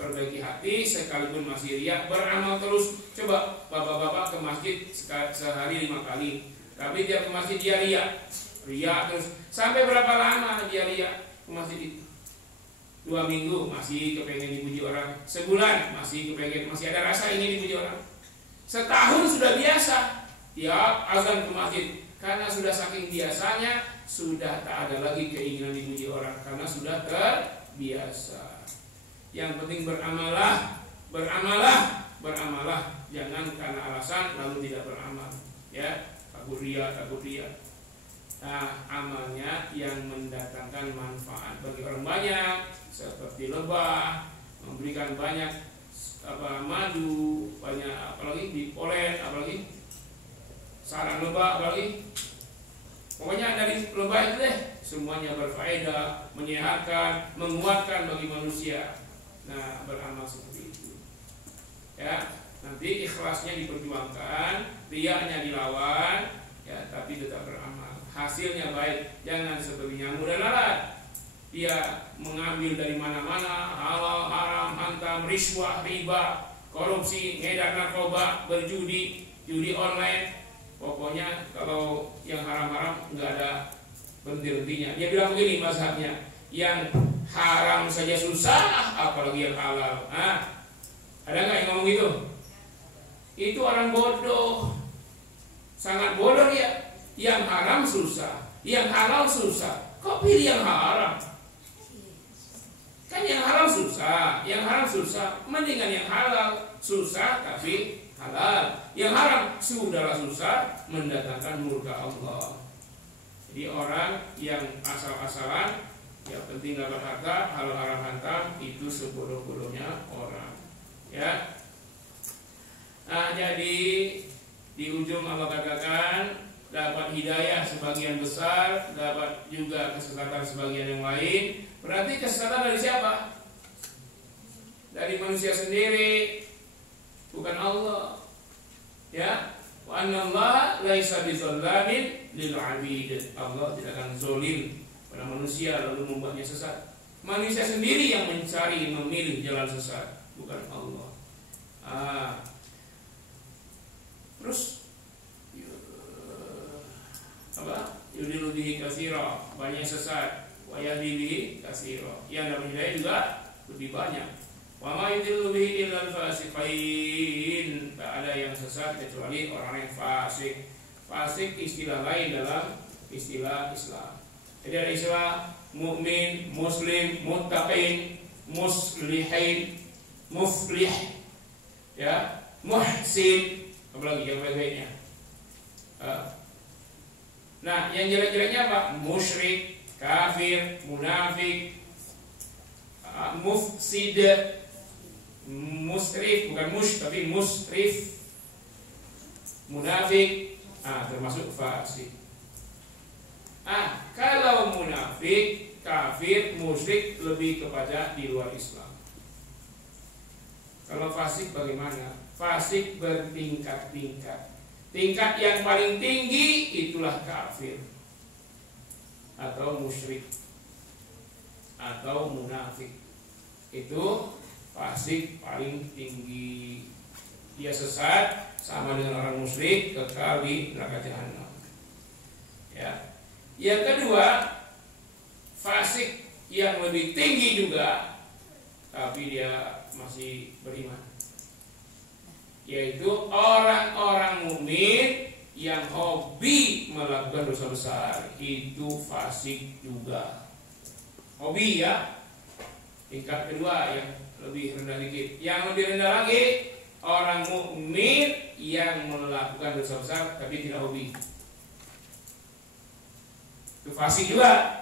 perbaiki hati, sekalipun masih ria, beramal terus. Coba bapak-bapak ke masjid sehari 5 kali, tapi dia ke masjid dia ria terus. Sampai berapa lama dia ria ke masjid itu? 2 minggu masih kepengen dipuji orang, sebulan masih kepengen, masih ada rasa ini dipuji orang. Setahun sudah biasa, tiap azan ke masjid, karena sudah saking biasanya, sudah tak ada lagi keinginan dipuji orang, karena sudah terbiasa. Yang penting beramallah, jangan karena alasan lalu tidak beramal. Ya, takut ria. Nah, amalnya yang mendatangkan manfaat bagi orang banyak, seperti lebah, memberikan banyak madu, banyak apalagi di polen, apalagi sarang lebah, apalagi pokoknya dari lebah itu deh, semuanya berfaedah, menyehatkan, menguatkan bagi manusia. Nah, beramal seperti itu. Ya, nanti ikhlasnya diperjuangkan, riaknya dilawan, ya, tapi tetap beramal. Hasilnya baik, jangan seperti nyamuk dan lalat. Dia mengambil dari mana-mana, halal, haram, hantam, riswah, riba, korupsi, ngedar narkoba, berjudi, judi online. Pokoknya kalau yang haram-haram nggak ada berhenti-hentinya. Dia bilang begini mazhabnya, yang haram saja susah, apalagi yang halal. Ada nggak yang ngomong gitu? Itu orang bodoh, sangat bodoh dia. Yang haram susah, yang halal susah. Kok pilih yang haram? Kan yang halal susah, mendingan yang halal susah tapi halal. Yang haram sudahlah susah, mendatangkan murka Allah. Jadi orang yang asal-asalan, yang penting dapat harta, halal haram hantam, itu sebodoh-bodohnya orang. Ya. Nah, jadi di ujung Allah katakan dapat hidayah sebagian besar, dapat juga kesesatan sebagian yang lain. Berarti kesesatan dari siapa? Dari manusia sendiri, bukan Allah. Ya, wa annallaha laisa bizallamin lil 'abid. Allah tidak akan zalim pada manusia lalu membuatnya sesat. Manusia sendiri yang mencari, memilih jalan sesat, bukan Allah. Terus apa? Yudilu bihi katsira, banyak sesat. Wa yahdi bihi katsira. Yang dapat hidayah juga lebih banyak. Wa ma yudillu bihi illal fasiqin. Tak ada yang sesat kecuali orang yang fasik. Fasik istilah lain dalam istilah Islam. Jadi ada istilah mukmin, muslim, muttaqin, muslihin, muflih, ya, muhsin, apalagi yang lain-lainnya. Nah, yang jelek-jeleknya apa? Musyrik, kafir, munafik, mufsid, musrif, bukan tapi musrif, munafik, termasuk fasik. Kalau munafik, kafir, musyrik lebih kepada di luar Islam. Kalau fasik bagaimana? Fasik bertingkat-tingkat. Tingkat yang paling tinggi itulah kafir atau musyrik atau munafik. Itu fasik paling tinggi. Dia sesat sama dengan orang musyrik, kekal di neraka jahanam. Ya. Yang kedua, fasik yang lebih tinggi juga tapi dia masih beriman, yaitu orang-orang mukmin yang hobi melakukan dosa besar. Itu fasik juga. Hobi, ya. Tingkat kedua yang lebih rendah dikit. Yang lebih rendah lagi, orang mukmin yang melakukan dosa besar tapi tidak hobi. Itu fasik juga.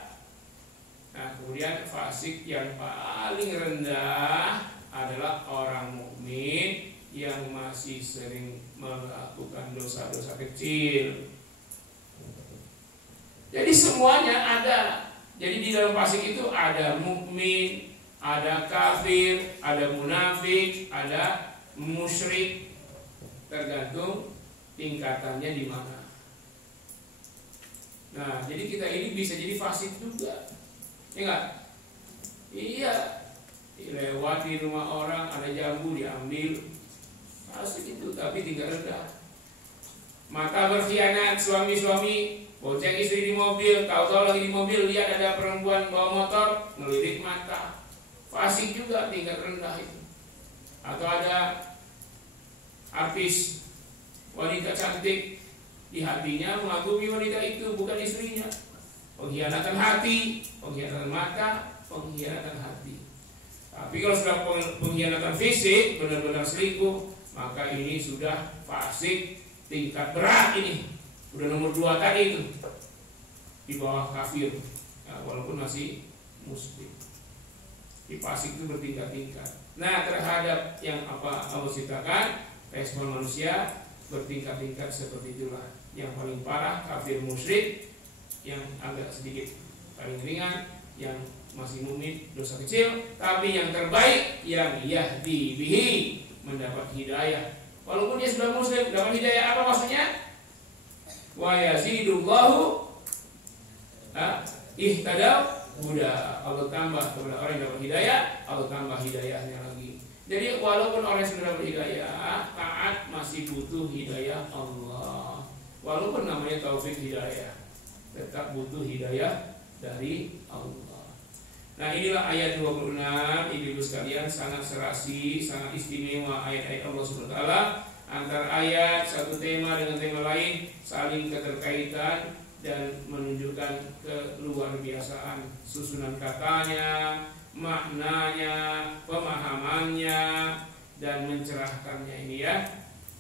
Nah, kemudian fasik yang paling rendah adalah orang mukmin yang masih sering melakukan dosa-dosa kecil. Jadi semuanya ada. Jadi di dalam fasik itu ada mukmin, ada kafir, ada munafik, ada musyrik. Tergantung tingkatannya di mana. Nah, jadi kita ini bisa jadi fasik juga. Ya enggak? Iya. Lewati rumah orang ada jambu diambil. Fasik itu, tapi tingkat rendah. Mata berkhianat, suami-suami bonceng istri di mobil, tahu-tahu lagi di mobil lihat ada perempuan bawa motor, ngelirik mata. Fasik juga, tingkat rendah itu. Atau ada artis wanita cantik, di hatinya mengagumi wanita itu, bukan istrinya. Pengkhianatan hati, pengkhianatan mata, pengkhianatan hati. Tapi kalau sudah pengkhianatan fisik, benar-benar selingkuh, maka ini sudah fasik tingkat berat ini. Udah nomor 2 tadi itu. Di bawah kafir, ya, walaupun masih muslim. Di fasik itu bertingkat-tingkat. Nah, terhadap yang apa Allah ciptakan, respon manusia bertingkat-tingkat seperti itulah. Yang paling parah kafir musyrik, yang agak sedikit paling ringan, yang masih mukmin dosa kecil, tapi yang terbaik yang yahdi bihi, mendapat hidayah. Walaupun dia sudah muslim, dapat hidayah apa maksudnya? Wa yazidullahu ihtadaw huda. Allah tambah kepada orang yang dapat hidayah, Allah tambah hidayahnya lagi. Jadi walaupun orang yang sudah dapat hidayah, taat masih butuh hidayah Allah. Walaupun namanya taufik hidayah, tetap butuh hidayah dari Allah. Nah, inilah ayat 26, ibu-ibu sekalian, sangat serasi, sangat istimewa ayat-ayat Allah SWT. Antara ayat satu tema dengan tema lain saling keterkaitan dan menunjukkan keluarbiasaan susunan katanya, maknanya, pemahamannya, dan mencerahkannya ini, ya.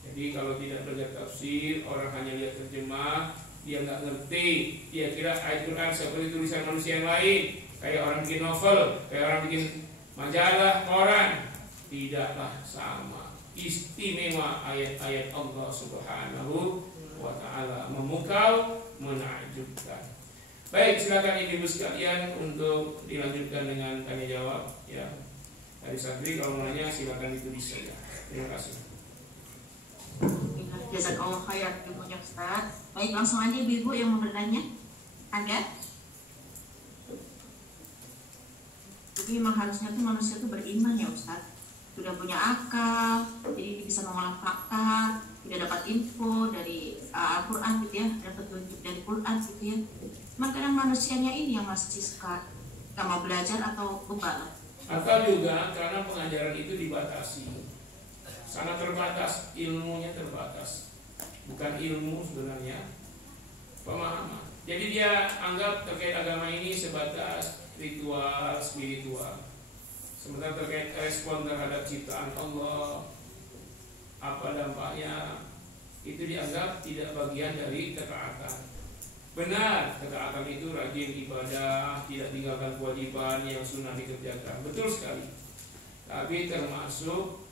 Jadi kalau tidak belajar tafsir, orang hanya lihat terjemah, dia nggak ngerti, dia kira ayat Quran seperti tulisan manusia yang lain, kayak orang bikin novel, kayak orang bikin majalah, koran. Tidaklah sama. Istimewa ayat-ayat Allah Subhanahu wa Ta'ala, memukau, menakjubkan. Baik, silakan ibu sekalian untuk dilanjutkan dengan tanya jawab, ya. Dari santri kalau mau nanya silakan ditulis saja. Terima kasih. Jazakallah khairan ilmunya Ustaz. Baik, langsung aja ibu yang mau bertanya. Ada? Jadi memang harusnya tuh manusia tuh beriman ya Ustaz. Sudah punya akal, jadi bisa mengolah fakta, tidak dapat info dari Al-Quran gitu ya, dapat petunjuk dari Quran gitu ya. Cuma kadang manusianya ini yang masih suka gak mau belajar atau lupa lah. Atau juga karena pengajaran itu dibatasi, sangat terbatas, ilmunya terbatas, bukan ilmu sebenarnya, pemahaman. Jadi dia anggap terkait agama ini sebatas ritual spiritual. Sementara terkait respon terhadap ciptaan Allah, apa dampaknya, itu dianggap tidak bagian dari ketaatan. Benar, ketaatan itu rajin ibadah, tidak tinggalkan kewajiban yang sunnah dikerjakan. Betul sekali. Tapi termasuk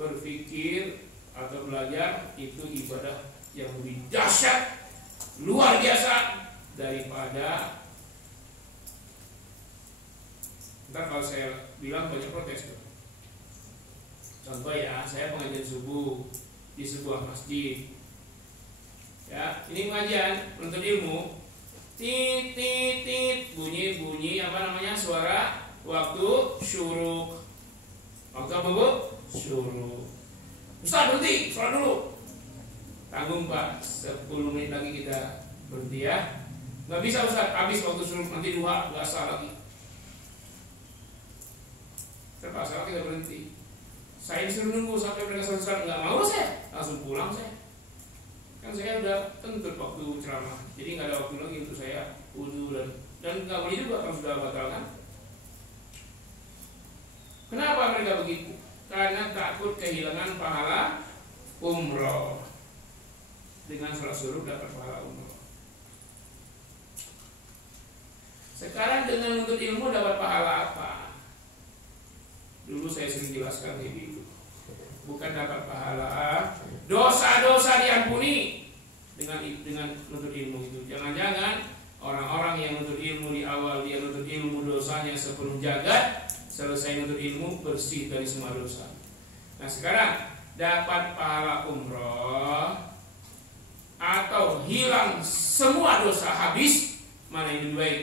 berpikir atau belajar itu ibadah yang lebih dahsyat, luar biasa daripada. Ntar kalau saya bilang banyak protes. Contoh ya, saya pengajian subuh di sebuah masjid. Ya, ini pengajian menuntut ilmu. Tit tit tit, bunyi apa namanya, suara waktu syuruk. Waktu apa, Bu? Syuruk. Ustaz berhenti, sholat dulu. Tanggung Pak, 10 menit lagi kita berhenti ya. Nggak bisa Ustaz, habis waktu syuruk, nanti duha, nggak sah lagi. Terpaksa kita berhenti. Saya disuruh nunggu sampai mereka selesai, nggak mau saya, langsung pulang saya. Kan saya udah kentut waktu ceramah, jadi nggak ada waktu lagi untuk saya wudu dan nggak boleh juga kalau sudah batal kan. Kenapa mereka begitu? Karena takut kehilangan pahala umroh. Dengan sholat suruh dapat pahala umroh. Sekarang dengan menuntut ilmu dapat pahala apa? Dulu saya sering jelaskan ini, bukan dapat pahala, dosa-dosa diampuni dengan menuntut ilmu itu. Jangan-jangan orang-orang yang menuntut ilmu di awal dia menuntut ilmu dosanya sepenuh jagat, selesai menuntut ilmu bersih dari semua dosa. Nah sekarang dapat pahala umroh atau hilang semua dosa habis, mana yang lebih baik?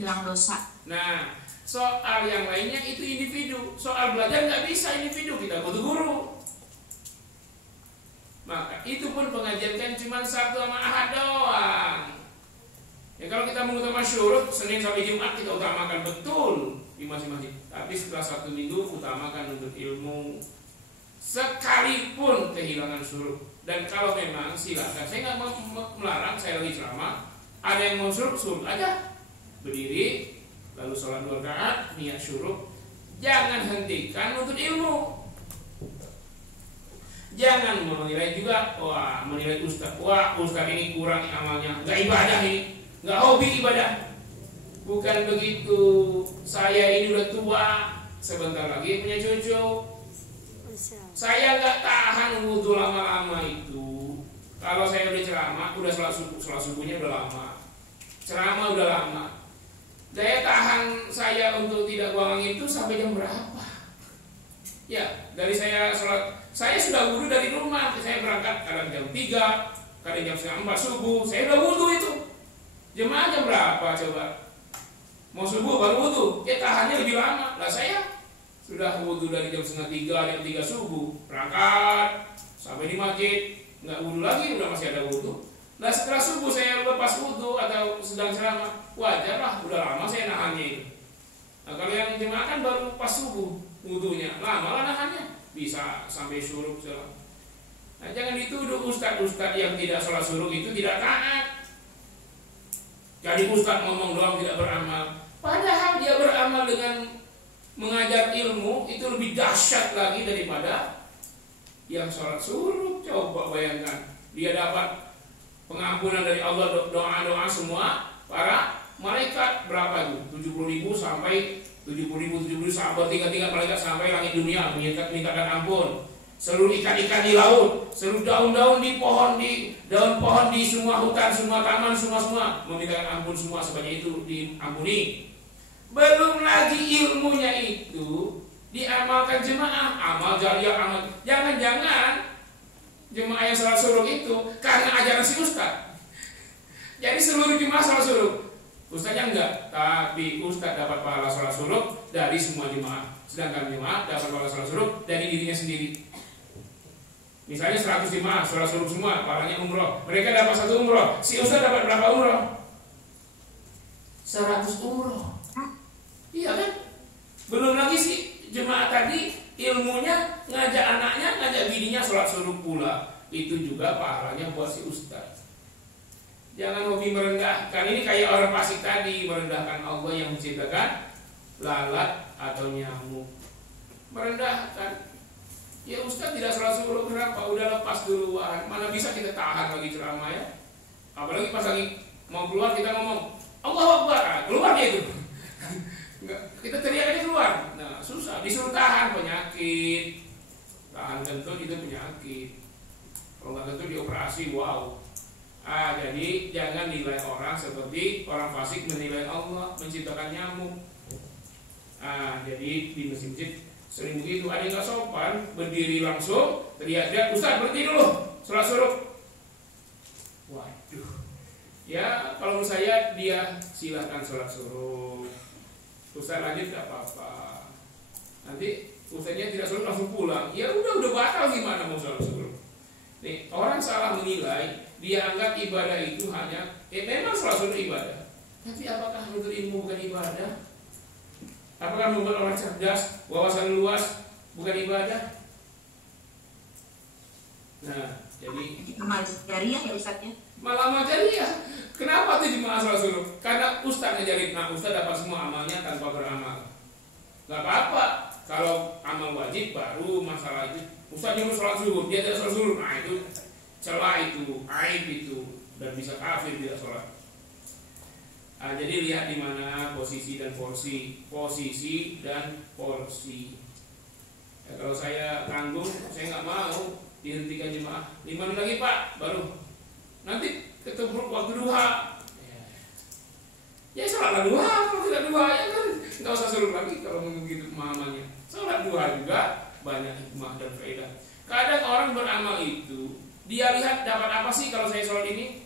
Hilang dosa. Nah soal yang lainnya itu individu. Soal belajar nggak bisa individu, kita butuh guru. Maka itu pun pengajian kan cuma Sabtu sama Ahad doang. Ya kalau kita mengutamakan syuruk Senin sampai Jumat kita utamakan betul di masing-masing. Tapi setelah Sabtu Minggu utamakan untuk ilmu sekalipun kehilangan syuruk. Dan kalau memang silakan, saya nggak melarang, saya lagi ceramah, ada yang mau syuruk aja, berdiri lalu sholat 2 rakaat niat syuruk. Jangan hentikan untuk ilmu. Jangan menilai juga, wah menilai ustaz, wah ustaz ini kurang amalnya, nggak ibadah ini, nggak hobi ibadah. Bukan begitu. Saya ini udah tua, sebentar lagi punya cucu. Saya nggak tahan wudhu lama-lama itu. Kalau saya udah ceramah, udah sholat subuhnya udah lama, ceramah udah lama. Daya tahan saya untuk tidak buang angin itu sampai jam berapa? Ya, dari saya sholat, saya sudah wudhu dari rumah. Saya berangkat kadang jam 3, kadang jam 3:30 subuh. Saya udah wudhu itu. Jemaah jam berapa coba? Mau subuh baru wudhu. Ya tahannya lebih lama. Lah saya sudah wudhu dari jam 2:30, jam 3 subuh. Berangkat sampai di masjid, nggak wudhu lagi, udah masih ada wudhu. Nah setelah subuh saya lepas wudhu atau sedang ceramah, wajar lah, udah lama saya nahannya itu. Nah kalau yang jemaah kan baru pas subuh wudhunya, lama lah nahannya, bisa sampai syuruk segala. Nah jangan dituduh ustadz-ustadz yang tidak sholat syuruk itu tidak taat. Jadi ustadz ngomong doang tidak beramal. Padahal dia beramal dengan mengajar ilmu itu lebih dahsyat lagi daripada yang sholat syuruk. Coba bayangkan, dia dapat pengampunan dari Allah, doa-doa semua para malaikat berapa itu? 70.000 sampai 70.000 sampai tingkat malaikat sampai langit dunia mintakan ampun. Seluruh ikan-ikan di laut, seluruh daun-daun di pohon, daun pohon di semua hutan, semua taman, semua memintakan ampun semua sebanyak itu diampuni. Belum lagi ilmunya itu diamalkan jemaah, amal jariah, amal. Jangan-jangan jemaah yang sholat syuruk itu karena ajaran si ustaz. Jadi seluruh jemaah sholat syuruk, ustaznya enggak, tapi ustaz dapat pahala sholat syuruk dari semua jemaah. Sedangkan jemaah dapat pahala sholat syuruk dari dirinya sendiri. Misalnya 100 jemaah sholat syuruk semua, pahalanya umroh. Mereka dapat 1 umroh, si ustaz dapat berapa umroh? 100 umroh. Iya pula. Itu juga pahalanya buat si ustaz. Jangan hobi merendahkan. Ini kayak orang fasik tadi, merendahkan Allah yang menciptakan lalat atau nyamuk. Merendahkan. Ya ustaz tidak sholat subuh, kenapa? Udah lepas duluan. Mana bisa kita tahan lagi ceramah ya? Apalagi pas lagi mau keluar kita ngomong Allahu Akbar, keluar dia itu. Kita teriak aja keluar. Nah susah, disuruh tahan penyakit. Tahan kentut itu penyakit. Kalau nggak kentut dioperasi, wow. Jadi jangan nilai orang seperti orang fasik menilai Allah menciptakan nyamuk. Jadi di masjid sering begitu, ada yang nggak sopan berdiri langsung teriak-teriak, Ustaz berhenti dulu, sholat suruh. Waduh. Ya kalau menurut saya dia silahkan sholat suruh. Ustaz lanjut gak apa-apa. Nanti ustaznya tidak suruh langsung pulang. Ya udah batal, gimana mau sholat suruh. Nih orang salah menilai, dia anggap ibadah itu hanya memang sholat suruh ibadah. Tapi apakah menuntut ilmu bukan ibadah? Apakah membuat orang cerdas, wawasan luas bukan ibadah? Nah jadi amal jariah ya ustaznya. Malah jariah. Kenapa tuh jemaah sholat suruh? Karena ustaz ngajarin, nah ustaz dapat semua amalnya tanpa beramal. Gak apa-apa. Kalau amal wajib baru masalah itu. Ustaz nyuruh sholat suruh, dia tidak sholat suruh. Nah itu celah itu, aib itu, dan bisa kafir tidak sholat. Jadi lihat di mana posisi dan porsi, Ya, kalau saya tanggung, saya nggak mau dihentikan jemaah. 5 menit lagi Pak, baru nanti ketemu waktu duha. Ya sholatlah duha, kalau tidak duha ya kan nggak usah suruh lagi kalau begitu pemahamannya. Sholat duha juga banyak hikmah dan faedah. Kadang orang beramal itu dia lihat dapat apa sih kalau saya sholat ini,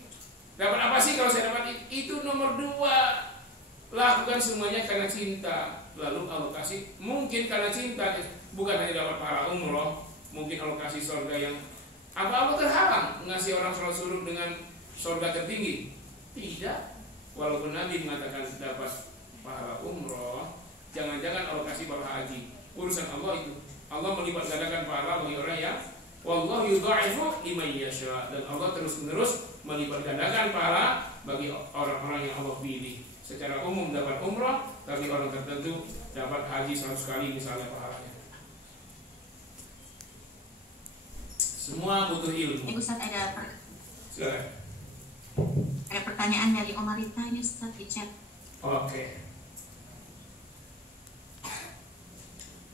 dapat apa sih kalau saya dapat itu. Nomor 2, lakukan semuanya karena cinta. Lalu alokasi mungkin karena cinta, bukan hanya dapat pahala umroh, mungkin alokasi surga yang apa terhalang ngasih orang sholat suruh dengan surga tertinggi. Tidak. Walaupun Nabi mengatakan dapat pahala umroh, jangan-jangan alokasi pahala haji. Urusan Allah itu. Allah melipat gandakan pahala bagi orang yang wallahu yudha'ifu liman yasha, dan Allah terus-menerus melipat gandakan pahala bagi orang-orang yang Allah pilih. Secara umum dapat umroh, tapi orang tertentu dapat haji 100 kali misalnya pahalanya. Semua butuh ilmu. Ustaz Silakan. Ada pertanyaan dari Omarita ini Ustaz di chat. Oke.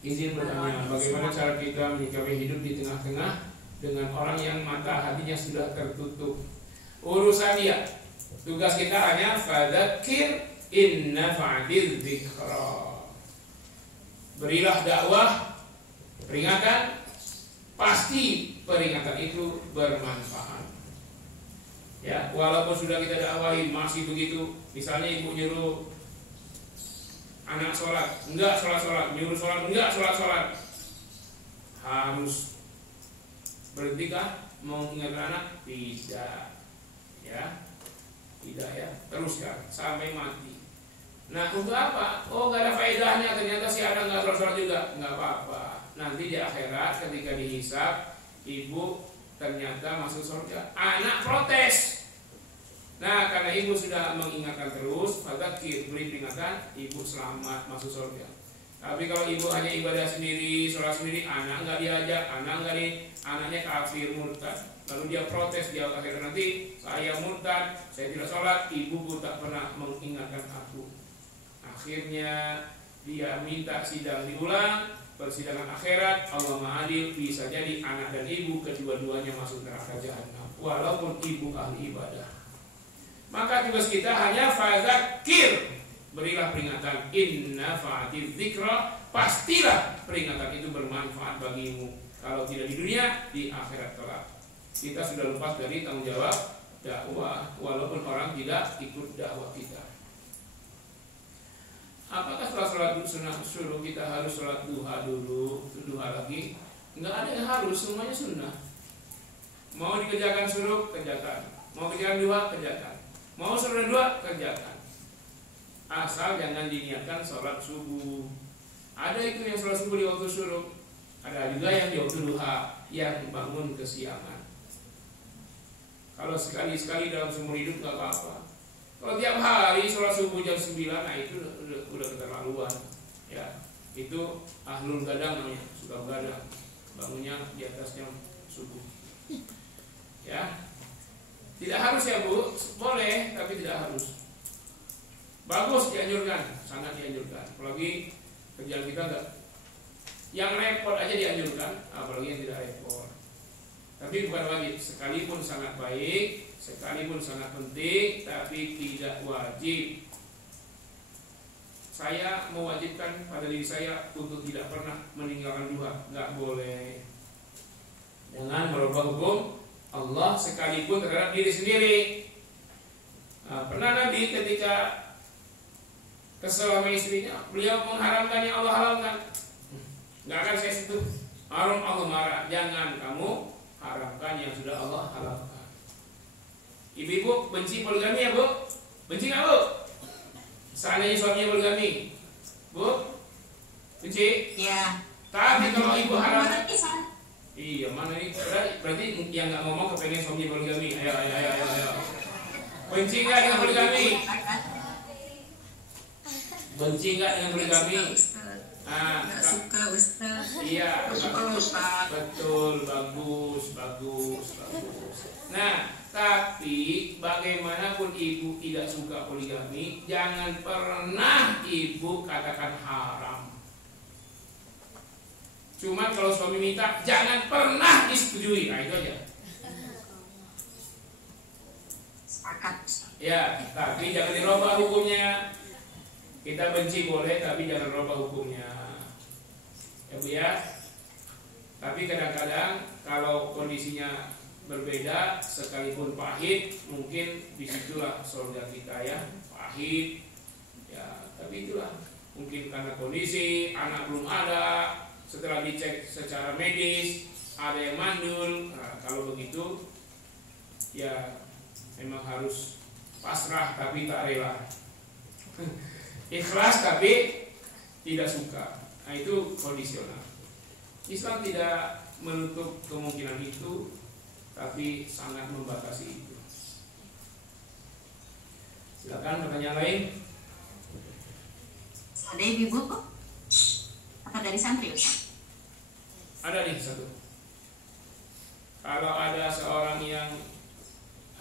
Izin bertanya, bagaimana cara kita menyikapi hidup di tengah-tengah dengan orang yang mata hatinya sudah tertutup? Urusan dia. Tugas kita hanya fadzakir in nafa'atiz dzikra. Berilah dakwah, peringatan, pasti peringatan itu bermanfaat. Ya, walaupun sudah kita dakwahi masih begitu, misalnya ibu nyuruh anak sholat, enggak sholat, nyuruh sholat, enggak sholat, harus berhentikah mau mengingatkan anak? Tidak, ya, teruskan sampai mati. Nah untuk apa? Oh nggak ada faedahnya, ternyata si anak nggak sholat juga, nggak apa-apa. Nanti di akhirat ketika dihisab, ibu ternyata masuk surga, anak protes. Nah karena ibu sudah mengingatkan terus, maka beri peringatan, ibu selamat masuk surga. Tapi kalau ibu hanya ibadah sendiri, sholat sendiri, anak nggak diajak, anaknya kafir, murtad, lalu dia protes di akhir nanti, saya murtad, saya tidak sholat, ibuku tak pernah mengingatkan aku. Akhirnya dia minta sidang diulang. Persidangan akhirat, Allah Maha-Adil, bisa jadi anak dan ibu kedua-duanya masuk neraka jahanam walaupun ibu ahli ibadah. Maka tugas kita hanya fadzakir, berilah peringatan, inna fa'atiz dzikra, pastilah peringatan itu bermanfaat bagimu. Kalau tidak di dunia, di akhirat kelak. Kita sudah lepas dari tanggung jawab dakwah walaupun orang tidak ikut dakwah kita. Apakah setelah sholat sunnah suruh kita harus sholat duha dulu, duha lagi? Enggak ada yang harus, semuanya sunnah. Mau dikerjakan suruh, kerjakan. Mau kerjakan duha, kerjakan. Mau suruh duha, kerjakan. Asal jangan diniatkan sholat subuh. Ada itu yang sholat subuh di waktu suruh. Ada juga yang di waktu duha, yang bangun kesiangan. Kalau sekali-sekali dalam seumur hidup nggak apa-apa. Kalau tiap hari sholat subuh jam 9, nah itu udah keterlaluan. Ya, itu ahlul gadang namanya, suka gadang. Bangunnya di atas jam subuh. Ya, tidak harus ya Bu, boleh tapi tidak harus. Bagus, dianjurkan, sangat dianjurkan. Apalagi kerjaan kita enggak, yang repot aja dianjurkan, apalagi yang tidak repot. Tapi bukan wajib, sekalipun sangat baik, sekalipun sangat penting, tapi tidak wajib. Saya mewajibkan pada diri saya untuk tidak pernah meninggalkan duha, nggak boleh. Dengan merubah hukum Allah sekalipun terhadap diri sendiri. Nah, pernah Nabi ketika kesel sama istrinya, beliau mengharamkan yang Allah halalkan. Nggak akan saya sentuh, haram Allah marah. Jangan kamu haramkan yang sudah Allah halalkan. Ibu-ibu benci poligami ya Bu? Benci nggak Bu? Seandainya suaminya poligami, Bu? Benci? Iya. Tapi kalau ibu haram, Bisa. iya mana nih? Berarti yang nggak ngomong kepengen suaminya poligami. Ayo. Benci nggak dengan poligami? Benci nggak dengan poligami? Nggak suka Ustaz. Iya, Ustaz. betul, bagus. Nah, tapi bagaimanapun ibu tidak suka poligami, jangan pernah ibu katakan haram. Cuman kalau suami minta, jangan pernah disetujui. Nah, itu aja. Sepakat. Ya, tapi jangan dirubah hukumnya. Kita benci boleh, tapi jangan rubah hukumnya. Ya Bu ya. Tapi kadang-kadang kalau kondisinya berbeda, sekalipun pahit, mungkin disitulah surga kita ya, pahit. Ya, tapi itulah mungkin karena kondisi anak belum ada, setelah dicek secara medis ada yang mandul. Nah, kalau begitu, ya memang harus pasrah tapi tak rela. Ikhlas tapi tidak suka. Nah, itu kondisional. Islam tidak menutup kemungkinan itu, tapi sangat membatasi itu. Silakan pertanyaan lain. Ada ibu kok? Apa dari santri Ustaz? Ada nih satu. Kalau ada seorang yang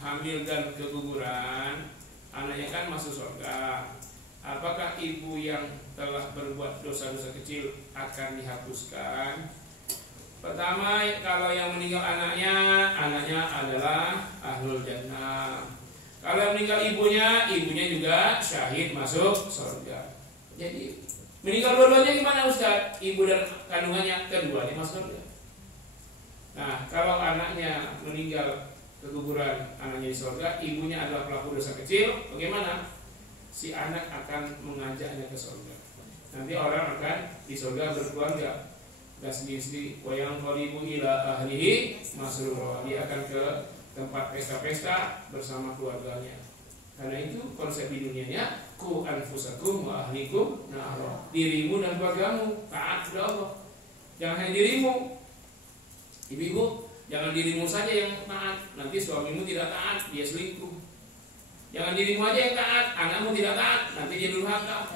hamil dan keguguran, anaknya kan masuk surga. Apakah ibu yang telah berbuat dosa-dosa kecil akan dihapuskan? Pertama, kalau yang meninggal anaknya adalah ahlul jannah. Kalau yang meninggal ibunya juga syahid masuk surga. Jadi meninggal dua-duanya gimana Ustaz? Ibu dan kandungannya keduanya masuk surga. Nah, kalau anaknya meninggal keguguran, anaknya di surga, ibunya adalah pelaku dosa kecil, bagaimana? Si anak akan mengajaknya ke surga. Nanti orang akan di surga berkeluarga, gak sendiri-sendiri. Wayang qalibu ila ahlihi masrura. Dia akan ke tempat pesta-pesta bersama keluarganya. Karena itu konsep di dunianya, ku anfusakum wa ahlikum nara. Dirimu dan keluargamu taat kepada Allah. Jangan hanya dirimu. Ibu-ibu, jangan dirimu saja yang taat. Nanti suamimu tidak taat, dia selingkuh. Jangan dirimu aja yang taat, anakmu tidak taat, nanti dia durhaka.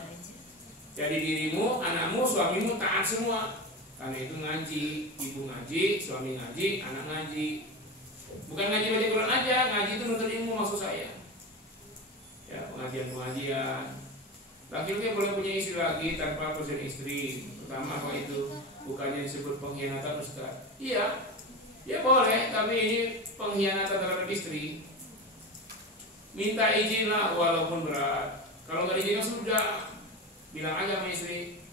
Jadi dirimu, anakmu, suamimu taat semua. Karena itu ngaji, ibu ngaji, suami ngaji, anak ngaji. Bukan ngaji baca Quran aja, ngaji itu nuntut ilmu maksud saya. Ya, pengajian. Laki-laki boleh punya istri lagi tanpa persen istri. Pertama apa itu? Bukannya disebut pengkhianatan Ustaz. Iya, ya boleh, tapi ini pengkhianatan terhadap istri. Minta izin lah walaupun berat. Kalau nggak diizinkan sudah bilang aja sama istri.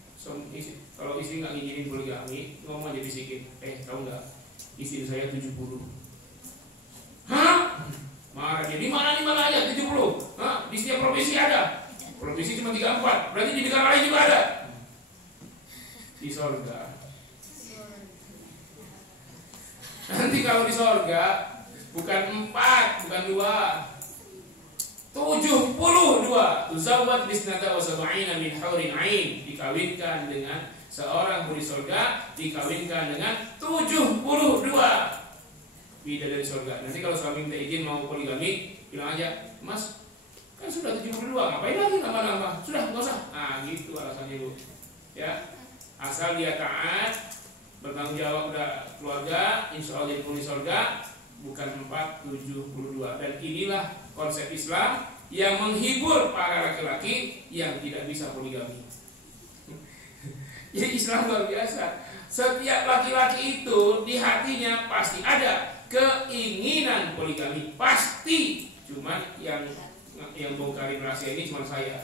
Kalau istri nggak ngizinin poligami, ngomong aja bisikin. Tahu nggak? Istri saya 70. Hah? Marah dia. Di mana aja 70? Hah? Di setiap provinsi ada. Provinsi cuma 34. Berarti di negara lain juga ada. Di surga. Nanti kalau di surga bukan 4, bukan 2. 72. Tuzawwad bisnata wa sab'ina min haurin ain, dikawinkan dengan seorang huri surga, dikawinkan dengan 72 bidadari surga. Nanti kalau suami minta izin mau poligami, bilang aja, Mas, kan sudah 72, ngapain lagi nambah-nambah? Sudah, nggak usah. Nah, gitu alasannya Bu. Ya, asal dia taat, bertanggung jawab pada keluarga, insya Allah jadi penghuni surga, bukan 472. Dan inilah konsep Islam yang menghibur para laki-laki yang tidak bisa poligami. Jadi Islam luar biasa. Setiap laki-laki itu di hatinya pasti ada keinginan poligami, pasti. Cuman yang bongkarin rahasia ini cuma saya,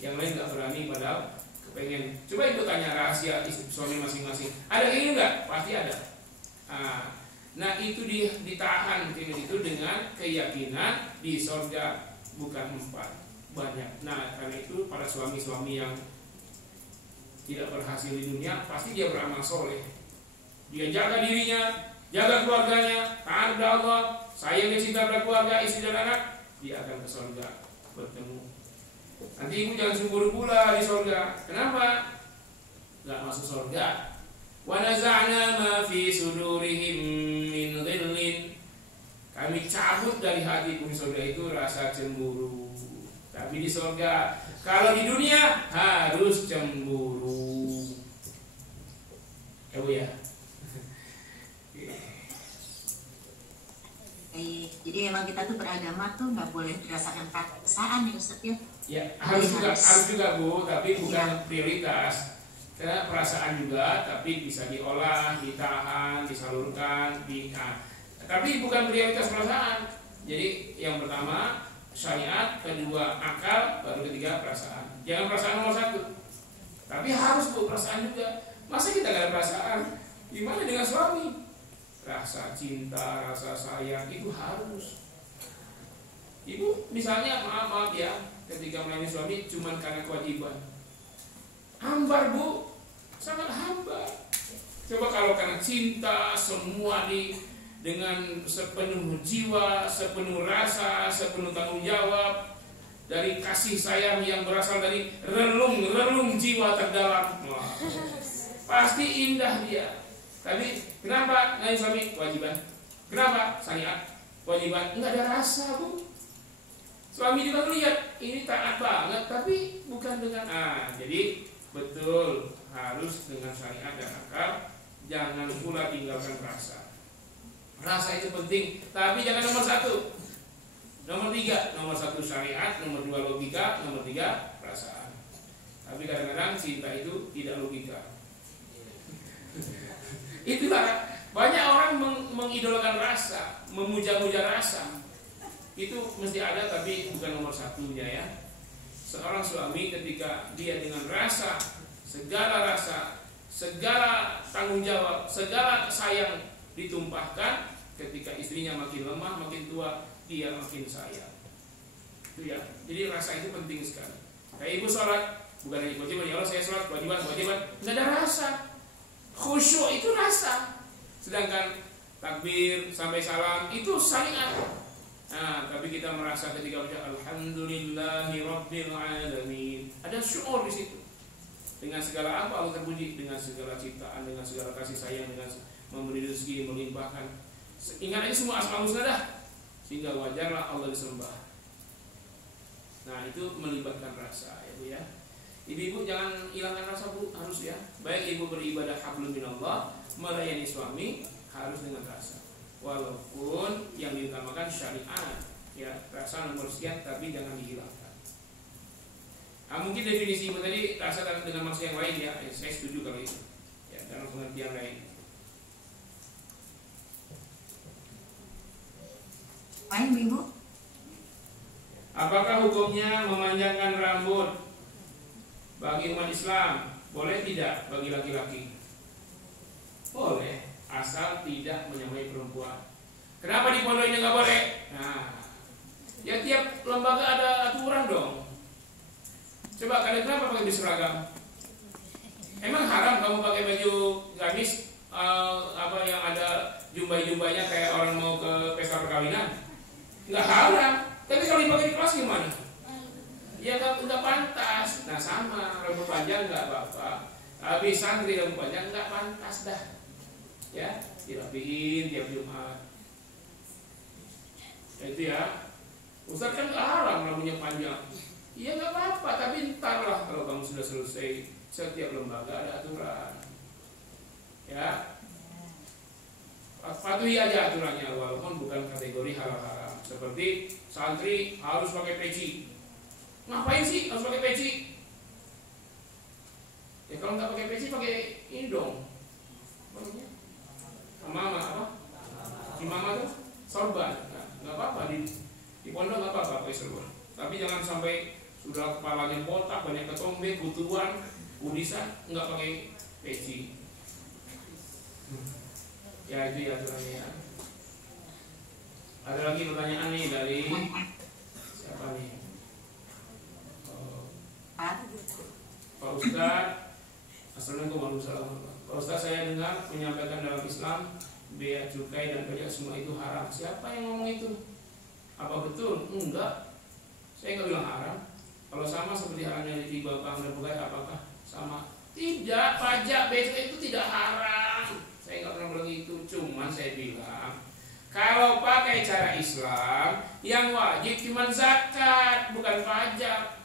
yang lain nggak berani, padahal kepengen. Coba ibu tanya rahasia suami masing-masing, ada keinginan nggak? Pasti ada. Nah itu ditahan itu dengan keyakinan di surga bukan 4, banyak. Nah karena itu para suami-suami yang tidak berhasil di dunia, pasti dia beramal soleh. Dia jaga dirinya, jaga keluarganya, taat kepada Allah, sayang dan cinta pada keluarga, istri dan anak, dia akan ke surga bertemu. Nanti ibu jangan cemburu pula di surga. Kenapa? Gak masuk surga. Wa naza'na ma fi sudurihim min dhillin. Kami cabut dari hati penghuni surga itu rasa cemburu. Tapi di surga, kalau di dunia harus cemburu. Ya Bu ya. Jadi memang kita tuh beragama tuh nggak boleh berdasarkan perasaan ya Ustaz ya. Ya harus juga Bu, tapi bukan prioritas. Karena perasaan juga, tapi bisa diolah, ditahan, disalurkan, tapi bukan prioritas perasaan. Jadi yang pertama syariat, kedua akal, baru ketiga perasaan. Jangan perasaan nomor 1. Tapi harus Bu perasaan juga. Masa kita gak ada perasaan? Gimana dengan suami? Rasa cinta, rasa sayang itu harus. Ibu misalnya maaf ya, ketika melayani suami cuma karena kewajiban, hambar Bu, sangat hambar. Coba kalau karena cinta semua dengan sepenuh jiwa, sepenuh rasa, sepenuh tanggung jawab, dari kasih sayang yang berasal dari relung jiwa terdalam, wah, pasti indah dia. Tapi kenapa ngayun suami? Kewajiban. Kenapa? Syariat. Kewajiban. Enggak ada rasa Bu. Suami juga melihat ini taat banget, tapi bukan dengan jadi betul harus dengan syariat dan akal. Jangan pula tinggalkan rasa. Rasa itu penting, tapi jangan nomor 1. Nomor 3, nomor 1 syariat, nomor 2 logika, nomor 3 perasaan. Tapi kadang-kadang cinta itu tidak logika. Itulah banyak orang mengidolakan rasa, memuja-muja rasa. Itu mesti ada, tapi bukan nomor 1-nya ya. Seorang suami ketika dia dengan rasa, segala tanggung jawab, segala sayang ditumpahkan, ketika istrinya makin lemah, makin tua, dia makin sayang. Itu ya. Jadi rasa itu penting sekali. Kayak ibu sholat, bukan hanya kewajiban, ya Allah saya sholat, kewajiban, nggak ada rasa. Khusyuk itu rasa. Sedangkan takbir sampai salam itu syariat. Nah, tapi kita merasa ketika baca alhamdulillahi rabbil alamin, ada syukur di situ. Dengan segala apa Allah terpuji, dengan segala ciptaan, dengan segala kasih sayang, dengan memberi rezeki, melimpahkan. Ingat aja semua asmaul husna dah, sehingga wajarlah Allah disembah. Nah, itu melibatkan rasa ya Bu ya. Ibu-ibu jangan hilangkan rasa Bu, harus ya. Baik ibu beribadah hablum minallah, melayani suami harus dengan rasa. Walaupun yang diutamakan syariat, ya rasa nomor sekian, tapi jangan dihilangkan. Mungkin definisi ibu tadi rasa dengan maksud yang lain ya. Saya setuju kalau itu. Ya, dalam pengertian lain. Lain Ibu? Apakah hukumnya memanjangkan rambut bagi umat Islam? Boleh tidak bagi laki-laki? Boleh, asal tidak menyamai perempuan. Kenapa di pondok ini nggak boleh? Nah, ya tiap lembaga ada aturan dong. Coba kalian kenapa pakai baju seragam? Emang haram kamu pakai baju gamis yang ada jumbai-jumbainya kayak orang mau ke pesta perkawinan? Nggak haram. Tapi kalau dipakai di kelas gimana? saja nggak apa-apa, tapi santri rempahnya nggak pantas dah. Ya, dirapiin tiap Jumat. Itu ya. Ustaz kan nggak haram rambutnya panjang. Iya nggak apa-apa, tapi ntar lah kalau kamu sudah selesai. Setiap lembaga ada aturan. Ya, patuhi aja aturannya walaupun bukan kategori halal-haram. Seperti santri harus pakai peci. Ngapain sih harus pakai peci? Ya kalau nggak pakai peci pakai ini dong. Mama apa? Imamah tuh sorban. Nah, nggak apa-apa di pondok nggak apa-apa pakai sorban. Tapi jangan sampai sudah kepalanya botak, banyak ketombe, kutuan, udisa nggak pakai peci. Ya itu ya aturannya ya. Ada lagi pertanyaan nih dari siapa nih? Pak Ustaz. Assalamualaikum warahmatullahi wabarakatuh. Pak Ustaz, saya dengar menyampaikan dalam Islam bea cukai dan pajak semua itu haram. Siapa yang ngomong itu? Apa betul? Enggak. Saya nggak bilang haram. Kalau sama seperti haramnya riba, bank dan pegawai, apakah sama? Tidak, pajak bea cukai itu tidak haram. Saya nggak pernah bilang itu. Cuman saya bilang kalau pakai cara Islam yang wajib cuma zakat, bukan pajak.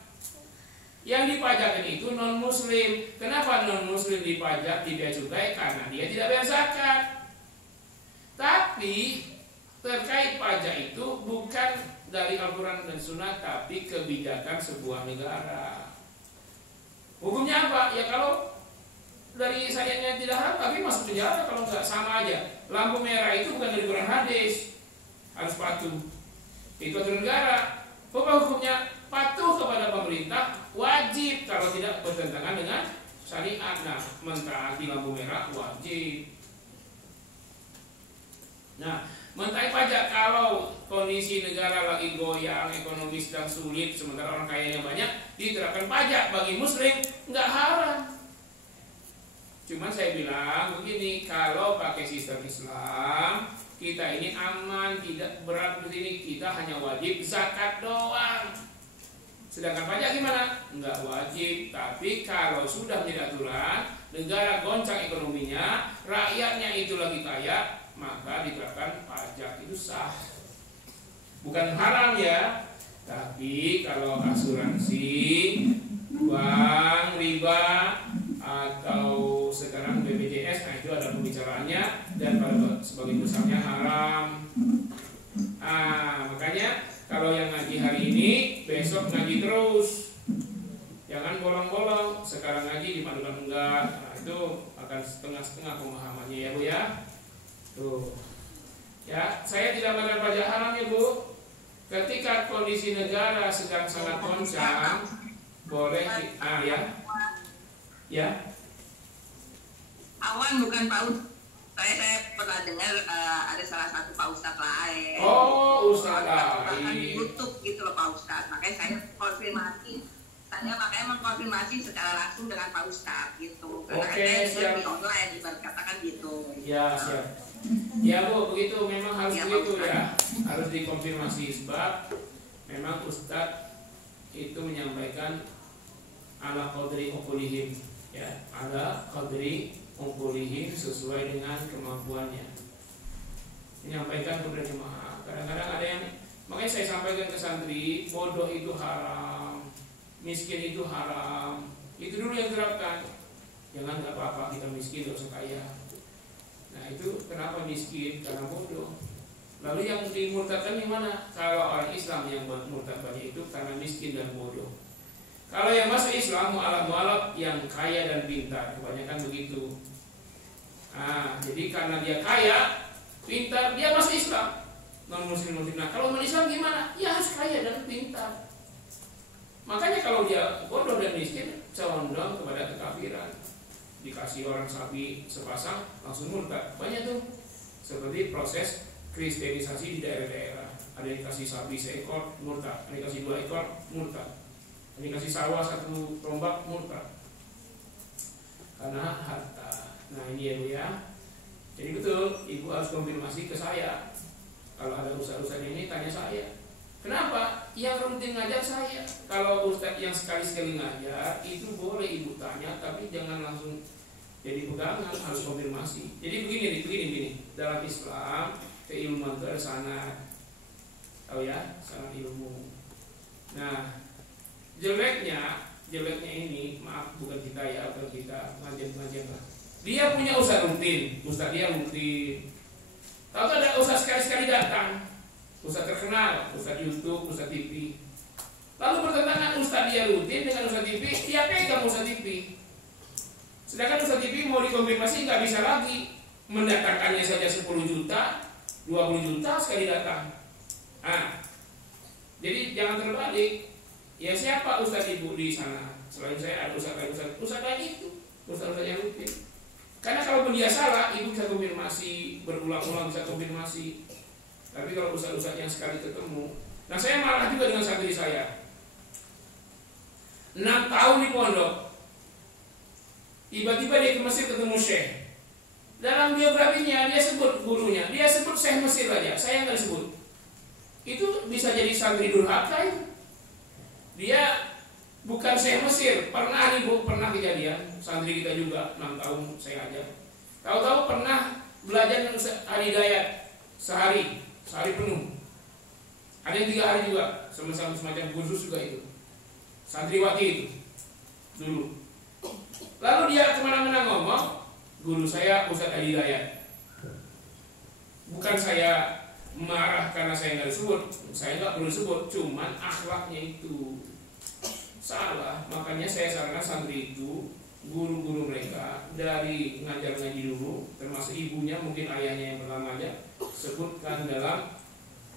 Yang dipajakin itu non muslim. Kenapa non muslim dipajak di bea cukai? Karena dia tidak bayar zakat. Tapi terkait pajak itu bukan dari Al-Quran dan Sunnah, tapi kebijakan sebuah negara. Hukumnya apa? Ya kalau dari syariatnya tidak haram, tapi masuk penjara kalau nggak, sama aja. Lampu merah itu bukan dari Quran hadis, harus patuh. Itu aturan negara. Apa hukumnya? Patuh kepada pemerintah wajib kalau tidak bertentangan dengan syariat. Nah, mentaati lampu merah wajib. Nah, mentaati pajak kalau kondisi negara lagi goyang, ekonomi sedang sulit, sementara orang kayanya banyak, diterapkan pajak bagi muslim nggak haram. Cuman saya bilang begini, kalau pakai sistem Islam, kita ini aman, tidak berat di sini, kita hanya wajib zakat doang. Sedangkan pajak gimana? Enggak wajib. Tapi kalau sudah menjadi aturan, negara goncang ekonominya, rakyatnya itu lagi kaya, maka diterapkan pajak, itu sah. Bukan haram ya. Tapi kalau asuransi, bank, riba, atau sekarang BPJS, nah itu ada pembicaraannya, dan pada sebagian besarnya haram. Makanya kalau yang ngaji hari ini, besok ngaji terus. Jangan bolong-bolong. Sekarang ngaji dipadukan enggak. Nah, itu akan setengah-setengah pemahamannya ya Bu ya. Tuh. Ya, saya tidak mengatakan pajak haram ya Bu. Ketika kondisi negara sedang sangat goncang, boleh ya. Awan bukan Pak Ustaz. Saya pernah dengar ada salah satu Pak Ustaz lain. Oh, Ustaz lain. Di YouTube gitu loh Pak Ustaz. Makanya saya konfirmasi. Saya makanya mengkonfirmasi secara langsung dengan Pak Ustaz gitu. Karena Oke, saya di online ibarat katakan gitu. Ya, siap. Ya Bu, begitu memang harus Ya, begitu ya. Harus dikonfirmasi sebab memang Ustaz itu menyampaikan ala qadri uqulihim ya, ala qadri uqulihim sesuai dengan kemampuannya. Menyampaikan kepada jemaah. Kadang-kadang ada yang, makanya saya sampaikan ke santri, bodoh itu haram, miskin itu haram. Itu dulu yang terapkan. Jangan nggak apa-apa kita miskin, nggak usah kaya. Nah itu kenapa miskin? Karena bodoh. Lalu yang dimurtadkan yang mana? Kalau orang Islam yang murtadkannya itu karena miskin dan bodoh. Kalau yang masuk Islam mu'alaf yang kaya dan pintar, kebanyakan begitu. Jadi karena dia kaya, pintar, dia masuk Islam. Non muslim. Nah kalau non Islam gimana? Ya harus kaya dan pintar. Makanya kalau dia bodoh dan miskin, condong kepada kekafiran. Dikasih orang sapi sepasang, langsung murtad. Banyak tuh. Seperti proses kristenisasi di daerah-daerah. Ada yang kasih sapi seekor, murtad. Ada yang kasih 2 ekor, murtad. Ada yang kasih sawah 1 tombak, murtad. Karena harta. Nah ini ya Bu ya. Jadi betul, Ibu harus konfirmasi ke saya. Kalau ada urusan-urusan ini, tanya saya. Kenapa? yang rutin ngajar saya. Kalau ustadz yang sekali-sekali ngajar itu boleh ibu tanya, tapi jangan langsung jadi pegangan, harus konfirmasi. Jadi begini. Dalam Islam keilmuan itu ada sanad, tahu ya, sanad ilmu. Nah, jeleknya ini, maaf bukan kita ya, bukan kita ngajar lah. Dia punya ustadz dia rutin. Tahu ada ustadz sekali-sekali datang, ustadz terkenal, ustadz YouTube, ustadz TV. Lalu bertentangan ustadz dia rutin dengan ustadz TV, dia pegang ustadz TV. Sedangkan ustadz TV mau dikonfirmasi nggak bisa lagi, mendatangkannya saja 10 juta, 20 juta sekali datang. Nah, jadi jangan terbalik. Ya siapa ustadz ibu di sana? Selain saya ada ustadz lain itu, ustadz yang rutin. Karena kalau dia salah, ibu bisa konfirmasi, berulang-ulang bisa konfirmasi. Tapi kalau ustadz yang sekali ketemu, nah saya marah juga dengan santri saya. 6 tahun di pondok, tiba-tiba dia ke Mesir ketemu Syekh. Dalam biografinya dia sebut gurunya, dia sebut Syekh Mesir aja, saya nggak sebut. Itu bisa jadi santri durhaka itu. Dia bukan Syekh Mesir, pernah kejadian, santri kita juga 6 tahun saya ajar. Tahu-tahu pernah belajar dengan Hidayat sehari penuh. Ada yang 3 hari juga, semacam khusus juga itu. Santriwati itu dulu. Lalu dia kemana-mana ngomong, guru saya Ustadz Hidayat. Bukan saya marah karena saya nggak disebut, saya nggak perlu sebut, cuman akhlaknya itu salah. Makanya saya sarankan santri itu, guru-guru mereka dari ngajar ngaji dulu, termasuk ibunya, mungkin ayahnya yang pertama aja, sebutkan dalam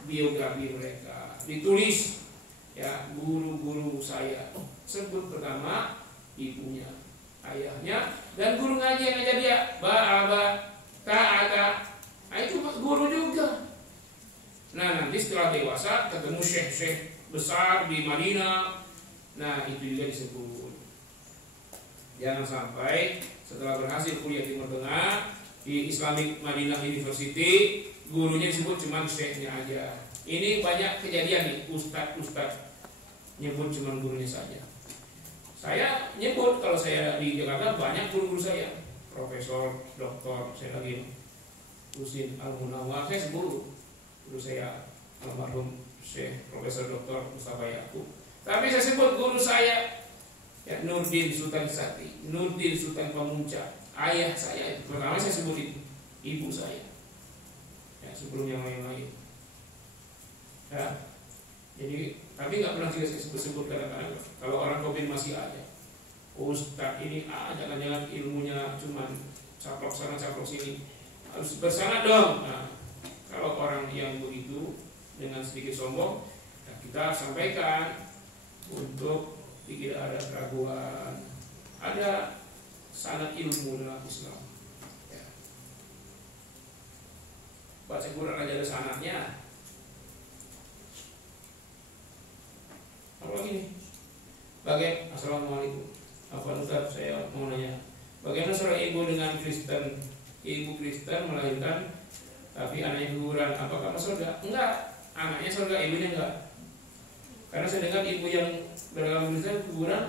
biografi mereka, ditulis ya, guru-guru saya sebut pertama ibunya, ayahnya, dan guru ngaji yang ngajar dia, ta'ata. Nah itu guru juga. Nah nanti setelah dewasa ketemu syekh besar di Madinah, nah itu juga disebut. Jangan sampai setelah berhasil kuliah di Timur Tengah di Islamic Madinah University, gurunya disebut cuma syekhnya aja. Ini banyak kejadian nih, ustadz nyebut cuma gurunya saja. Saya nyebut, kalau saya di Jakarta banyak guru-guru saya, profesor, doktor, saya lagi Husin Al-Munawar, saya sebut guru saya almarhum Syekh Profesor Dr. Mustafa Yaakob. Tapi saya sebut guru saya ya, Nurdin Sultan Sati, Nurdin Sultan Pamunca, ayah saya. Pertama saya sebut itu, ibu saya. Ya, sebelum yang lain-lain. Ya, jadi tapi nggak pernah juga saya sebut-sebut kadang-kadang. Kalau orang konfirmasi aja, Ustadz ini jangan-jangan ilmunya cuma caplok sana caplok sini, harus bersama dong. Nah, kalau orang yang begitu dengan sedikit sombong, ya kita sampaikan untuk tidak ada keraguan, ada sanad ilmu dalam Islam. Ya. Baca Quran aja ada sanadnya. Apa lagi nih? Assalamualaikum. Apa Ustaz, saya mau nanya, bagaimana seorang ibu dengan Kristen, ibu Kristen melahirkan tapi anaknya kuburan, apakah masuk surga? Enggak, anaknya surga, ibunya enggak. Karena saya dengar ibu yang beragama Kristen kuburan,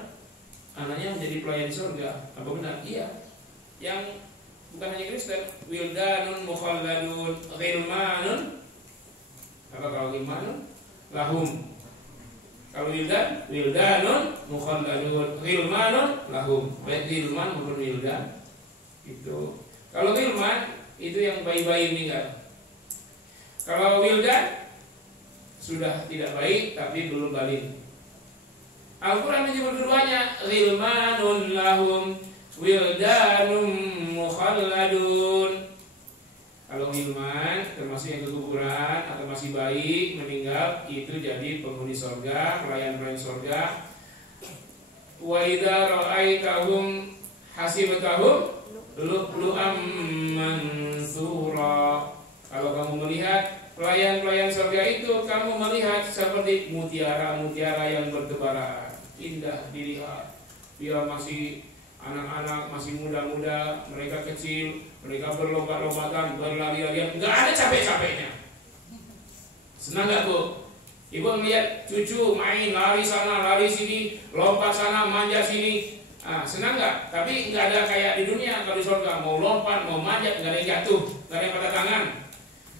anaknya menjadi pelayan surga. Apa benar? Iya. Yang bukan hanya Kristen, wildanun mukhalladun ghilmanun. Apa kalau ghilmanun? Lahum. Kalau wildanun mukhalladun ghilmanun lahum. Baik ghilman maupun wildan. Itu. Kalau ghilman itu yang bayi-bayi meninggal. Kalau wildan sudah tidak baik tapi belum balik. Al-Quran menyebut keduanya, ghilmanun lahum wildanum mukhalladun. Kalau ghilman termasuk yang kekuburan atau masih bayi meninggal, itu jadi penghuni surga, pelayan-pelayan surga. Wa idza ra'aitahum hasibtahum lu'lu'am mansura. Kalau kamu melihat pelayan-pelayan surga itu, kamu melihat seperti mutiara-mutiara yang bertebaran, indah dilihat. Dia masih anak-anak, masih muda-muda, mereka kecil, mereka berlomba-lombatan, berlari-larian, nggak ada capek-capeknya. Senang nggak Bu? Ibu melihat cucu main, lari sana, lari sini, lompat sana, manja sini. Senang nggak? Tapi nggak ada kayak di dunia. Kalau di surga mau lompat, mau manjat, nggak ada yang jatuh, nggak ada yang patah tangan.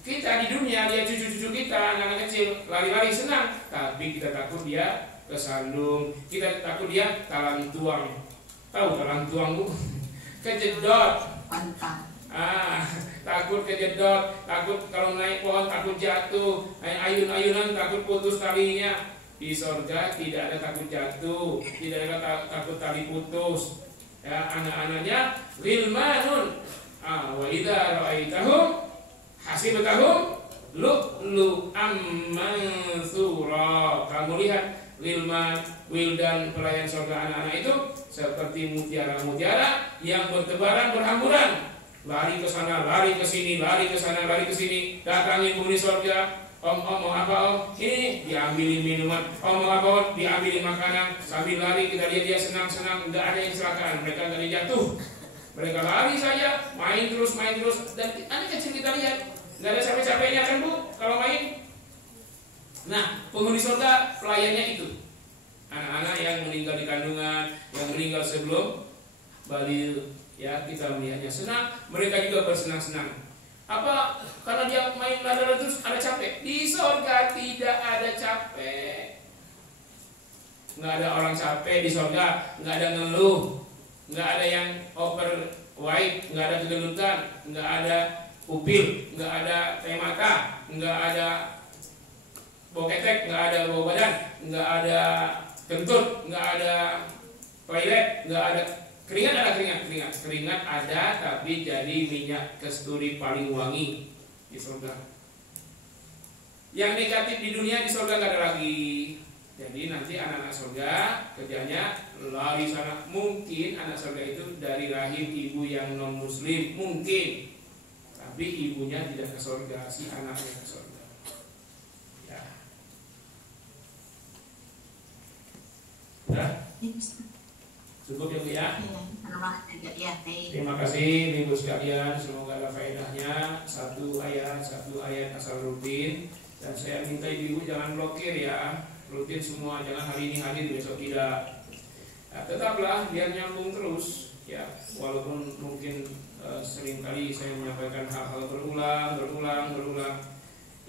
Kita di dunia lihat cucu-cucu kita, anak-anak kecil lari-lari senang, tapi kita takut dia kesandung, kita takut dia talang tuang. Tahu talang tuang Bu? Kejedot. Takut kejedot, takut kalau naik pohon takut jatuh, ayun-ayunan takut putus talinya. Di surga tidak ada takut jatuh, tidak ada takut tali putus. Ya, anak-anaknya ghilmanun. Wa idza ra'aitahum hasibtahum lu'lu'am mansura. Kamu lihat ghilman, wildan, pelayan surga anak-anak itu seperti mutiara-mutiara yang bertebaran berhamburan. Lari ke sana, lari ke sini, lari ke sana, lari ke sini. Datangi penghuni surga. Om mau apa om? Ini diambilin minuman. Om mau apa om? Diambilin makanan. Sambil lari kita lihat dia senang-senang. Nggak ada yang kecelakaan. Mereka nggak ada yang jatuh. Mereka lari saja, main terus. Dan anak kecil kita lihat nggak ada capek-capeknya kan Bu kalau main. Nah, penghuni surga pelayannya itu anak-anak yang meninggal di kandungan, yang meninggal sebelum balil. Ya, kita melihatnya senang. Mereka juga bersenang-senang. Apa? Karena dia main lari terus ada capek. Di surga tidak ada capek. Nggak ada orang capek di surga. Nggak ada ngeluh. Nggak ada yang overweight. Nggak ada kegendutan. Nggak ada upil. Nggak ada teh mata. Nggak ada bau ketek. Nggak ada bau badan. Nggak ada kentut. Nggak ada toilet. Nggak ada keringat. Keringat ada, tapi jadi minyak kasturi paling wangi di surga. Yang negatif di dunia di surga nggak ada lagi. Jadi nanti anak-anak surga kerjanya lari sana. Mungkin anak surga itu dari rahim ibu yang non muslim, mungkin. Tapi ibunya tidak ke surga, si anaknya ke surga. Ya. Udah? Cukup ya Bu ya? Terima kasih Ibu sekalian, semoga ada faedahnya. Satu ayat asal rutin. Dan saya minta Ibu jangan blokir ya. Rutin semua, jangan hari ini hadir besok tidak. Nah, tetaplah biar nyambung terus ya. Walaupun mungkin seringkali saya menyampaikan hal-hal berulang.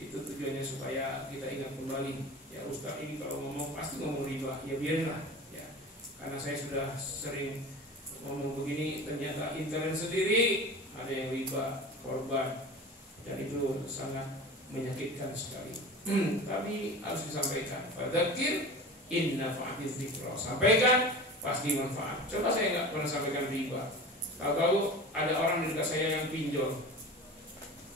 Itu tujuannya supaya kita ingat kembali. Ya Ustaz ini kalau ngomong pasti ngomong riba. Ya biarlah. Karena saya sudah sering ngomong begini, ternyata intern sendiri ada yang riba, korban, dan itu sangat menyakitkan sekali. Tapi harus disampaikan. Fadzakir in nafa'atiz dzikra. Sampaikan pasti manfaat. Coba saya nggak pernah sampaikan riba. Kalau ada orang di dekat saya yang pinjol,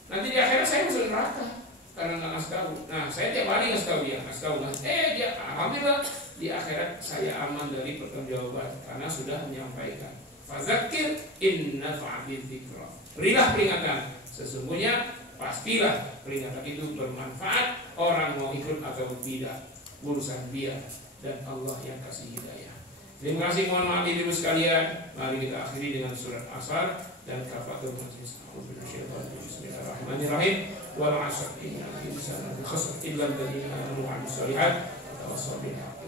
nanti di akhirat saya masuk neraka karena nggak ngasih tahu. Nah, saya tiap hari ngasih tahu dia, dia alhamdulillah. Di akhirat saya aman dari pertanggungjawaban karena sudah menyampaikan. Fadzakir in nafa'atiz dzikra. Berilah peringatan. Sesungguhnya pastilah peringatan itu bermanfaat. Orang mau ikut atau tidak, urusan dia dan Allah yang kasih hidayah. Terima kasih, mohon maaf Ibu sekalian. Mari kita akhiri dengan surat Asar dan kafatul majlis. Bismillahirrahmanirrahim. Wal 'asr innal insana lafi khusr illa alladziina aamanu wa 'amilus shalihaati wa tawassaw bil haqqi.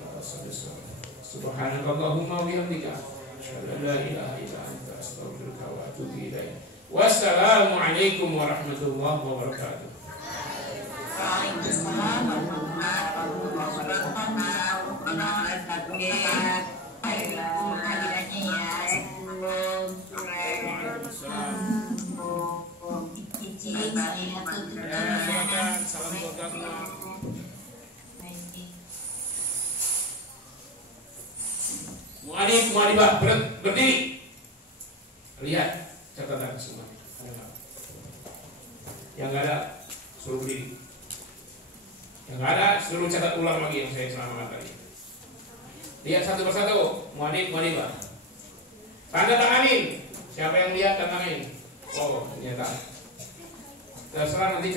Subhanakallahumma wa bihamdika asyhadu an la ilaha illa anta astaghfiruka wa atubu ilaik. Wassalamu alaikum warahmatullahi wabarakatuh. Waalaikumsalam warahmatullahi wabarakatuh. Hadirannya ya. Salam keluarga semua. Muadibah berdiri. Lihat catatan semua. Yang nggak ada suruh berdiri. Yang nggak ada suruh catat ulang lagi yang saya selama tadi. Lihat satu persatu. Muadibah. Tanda tanganin. Siapa yang lihat tanda tanganin? Oh ternyata. Terserah nanti.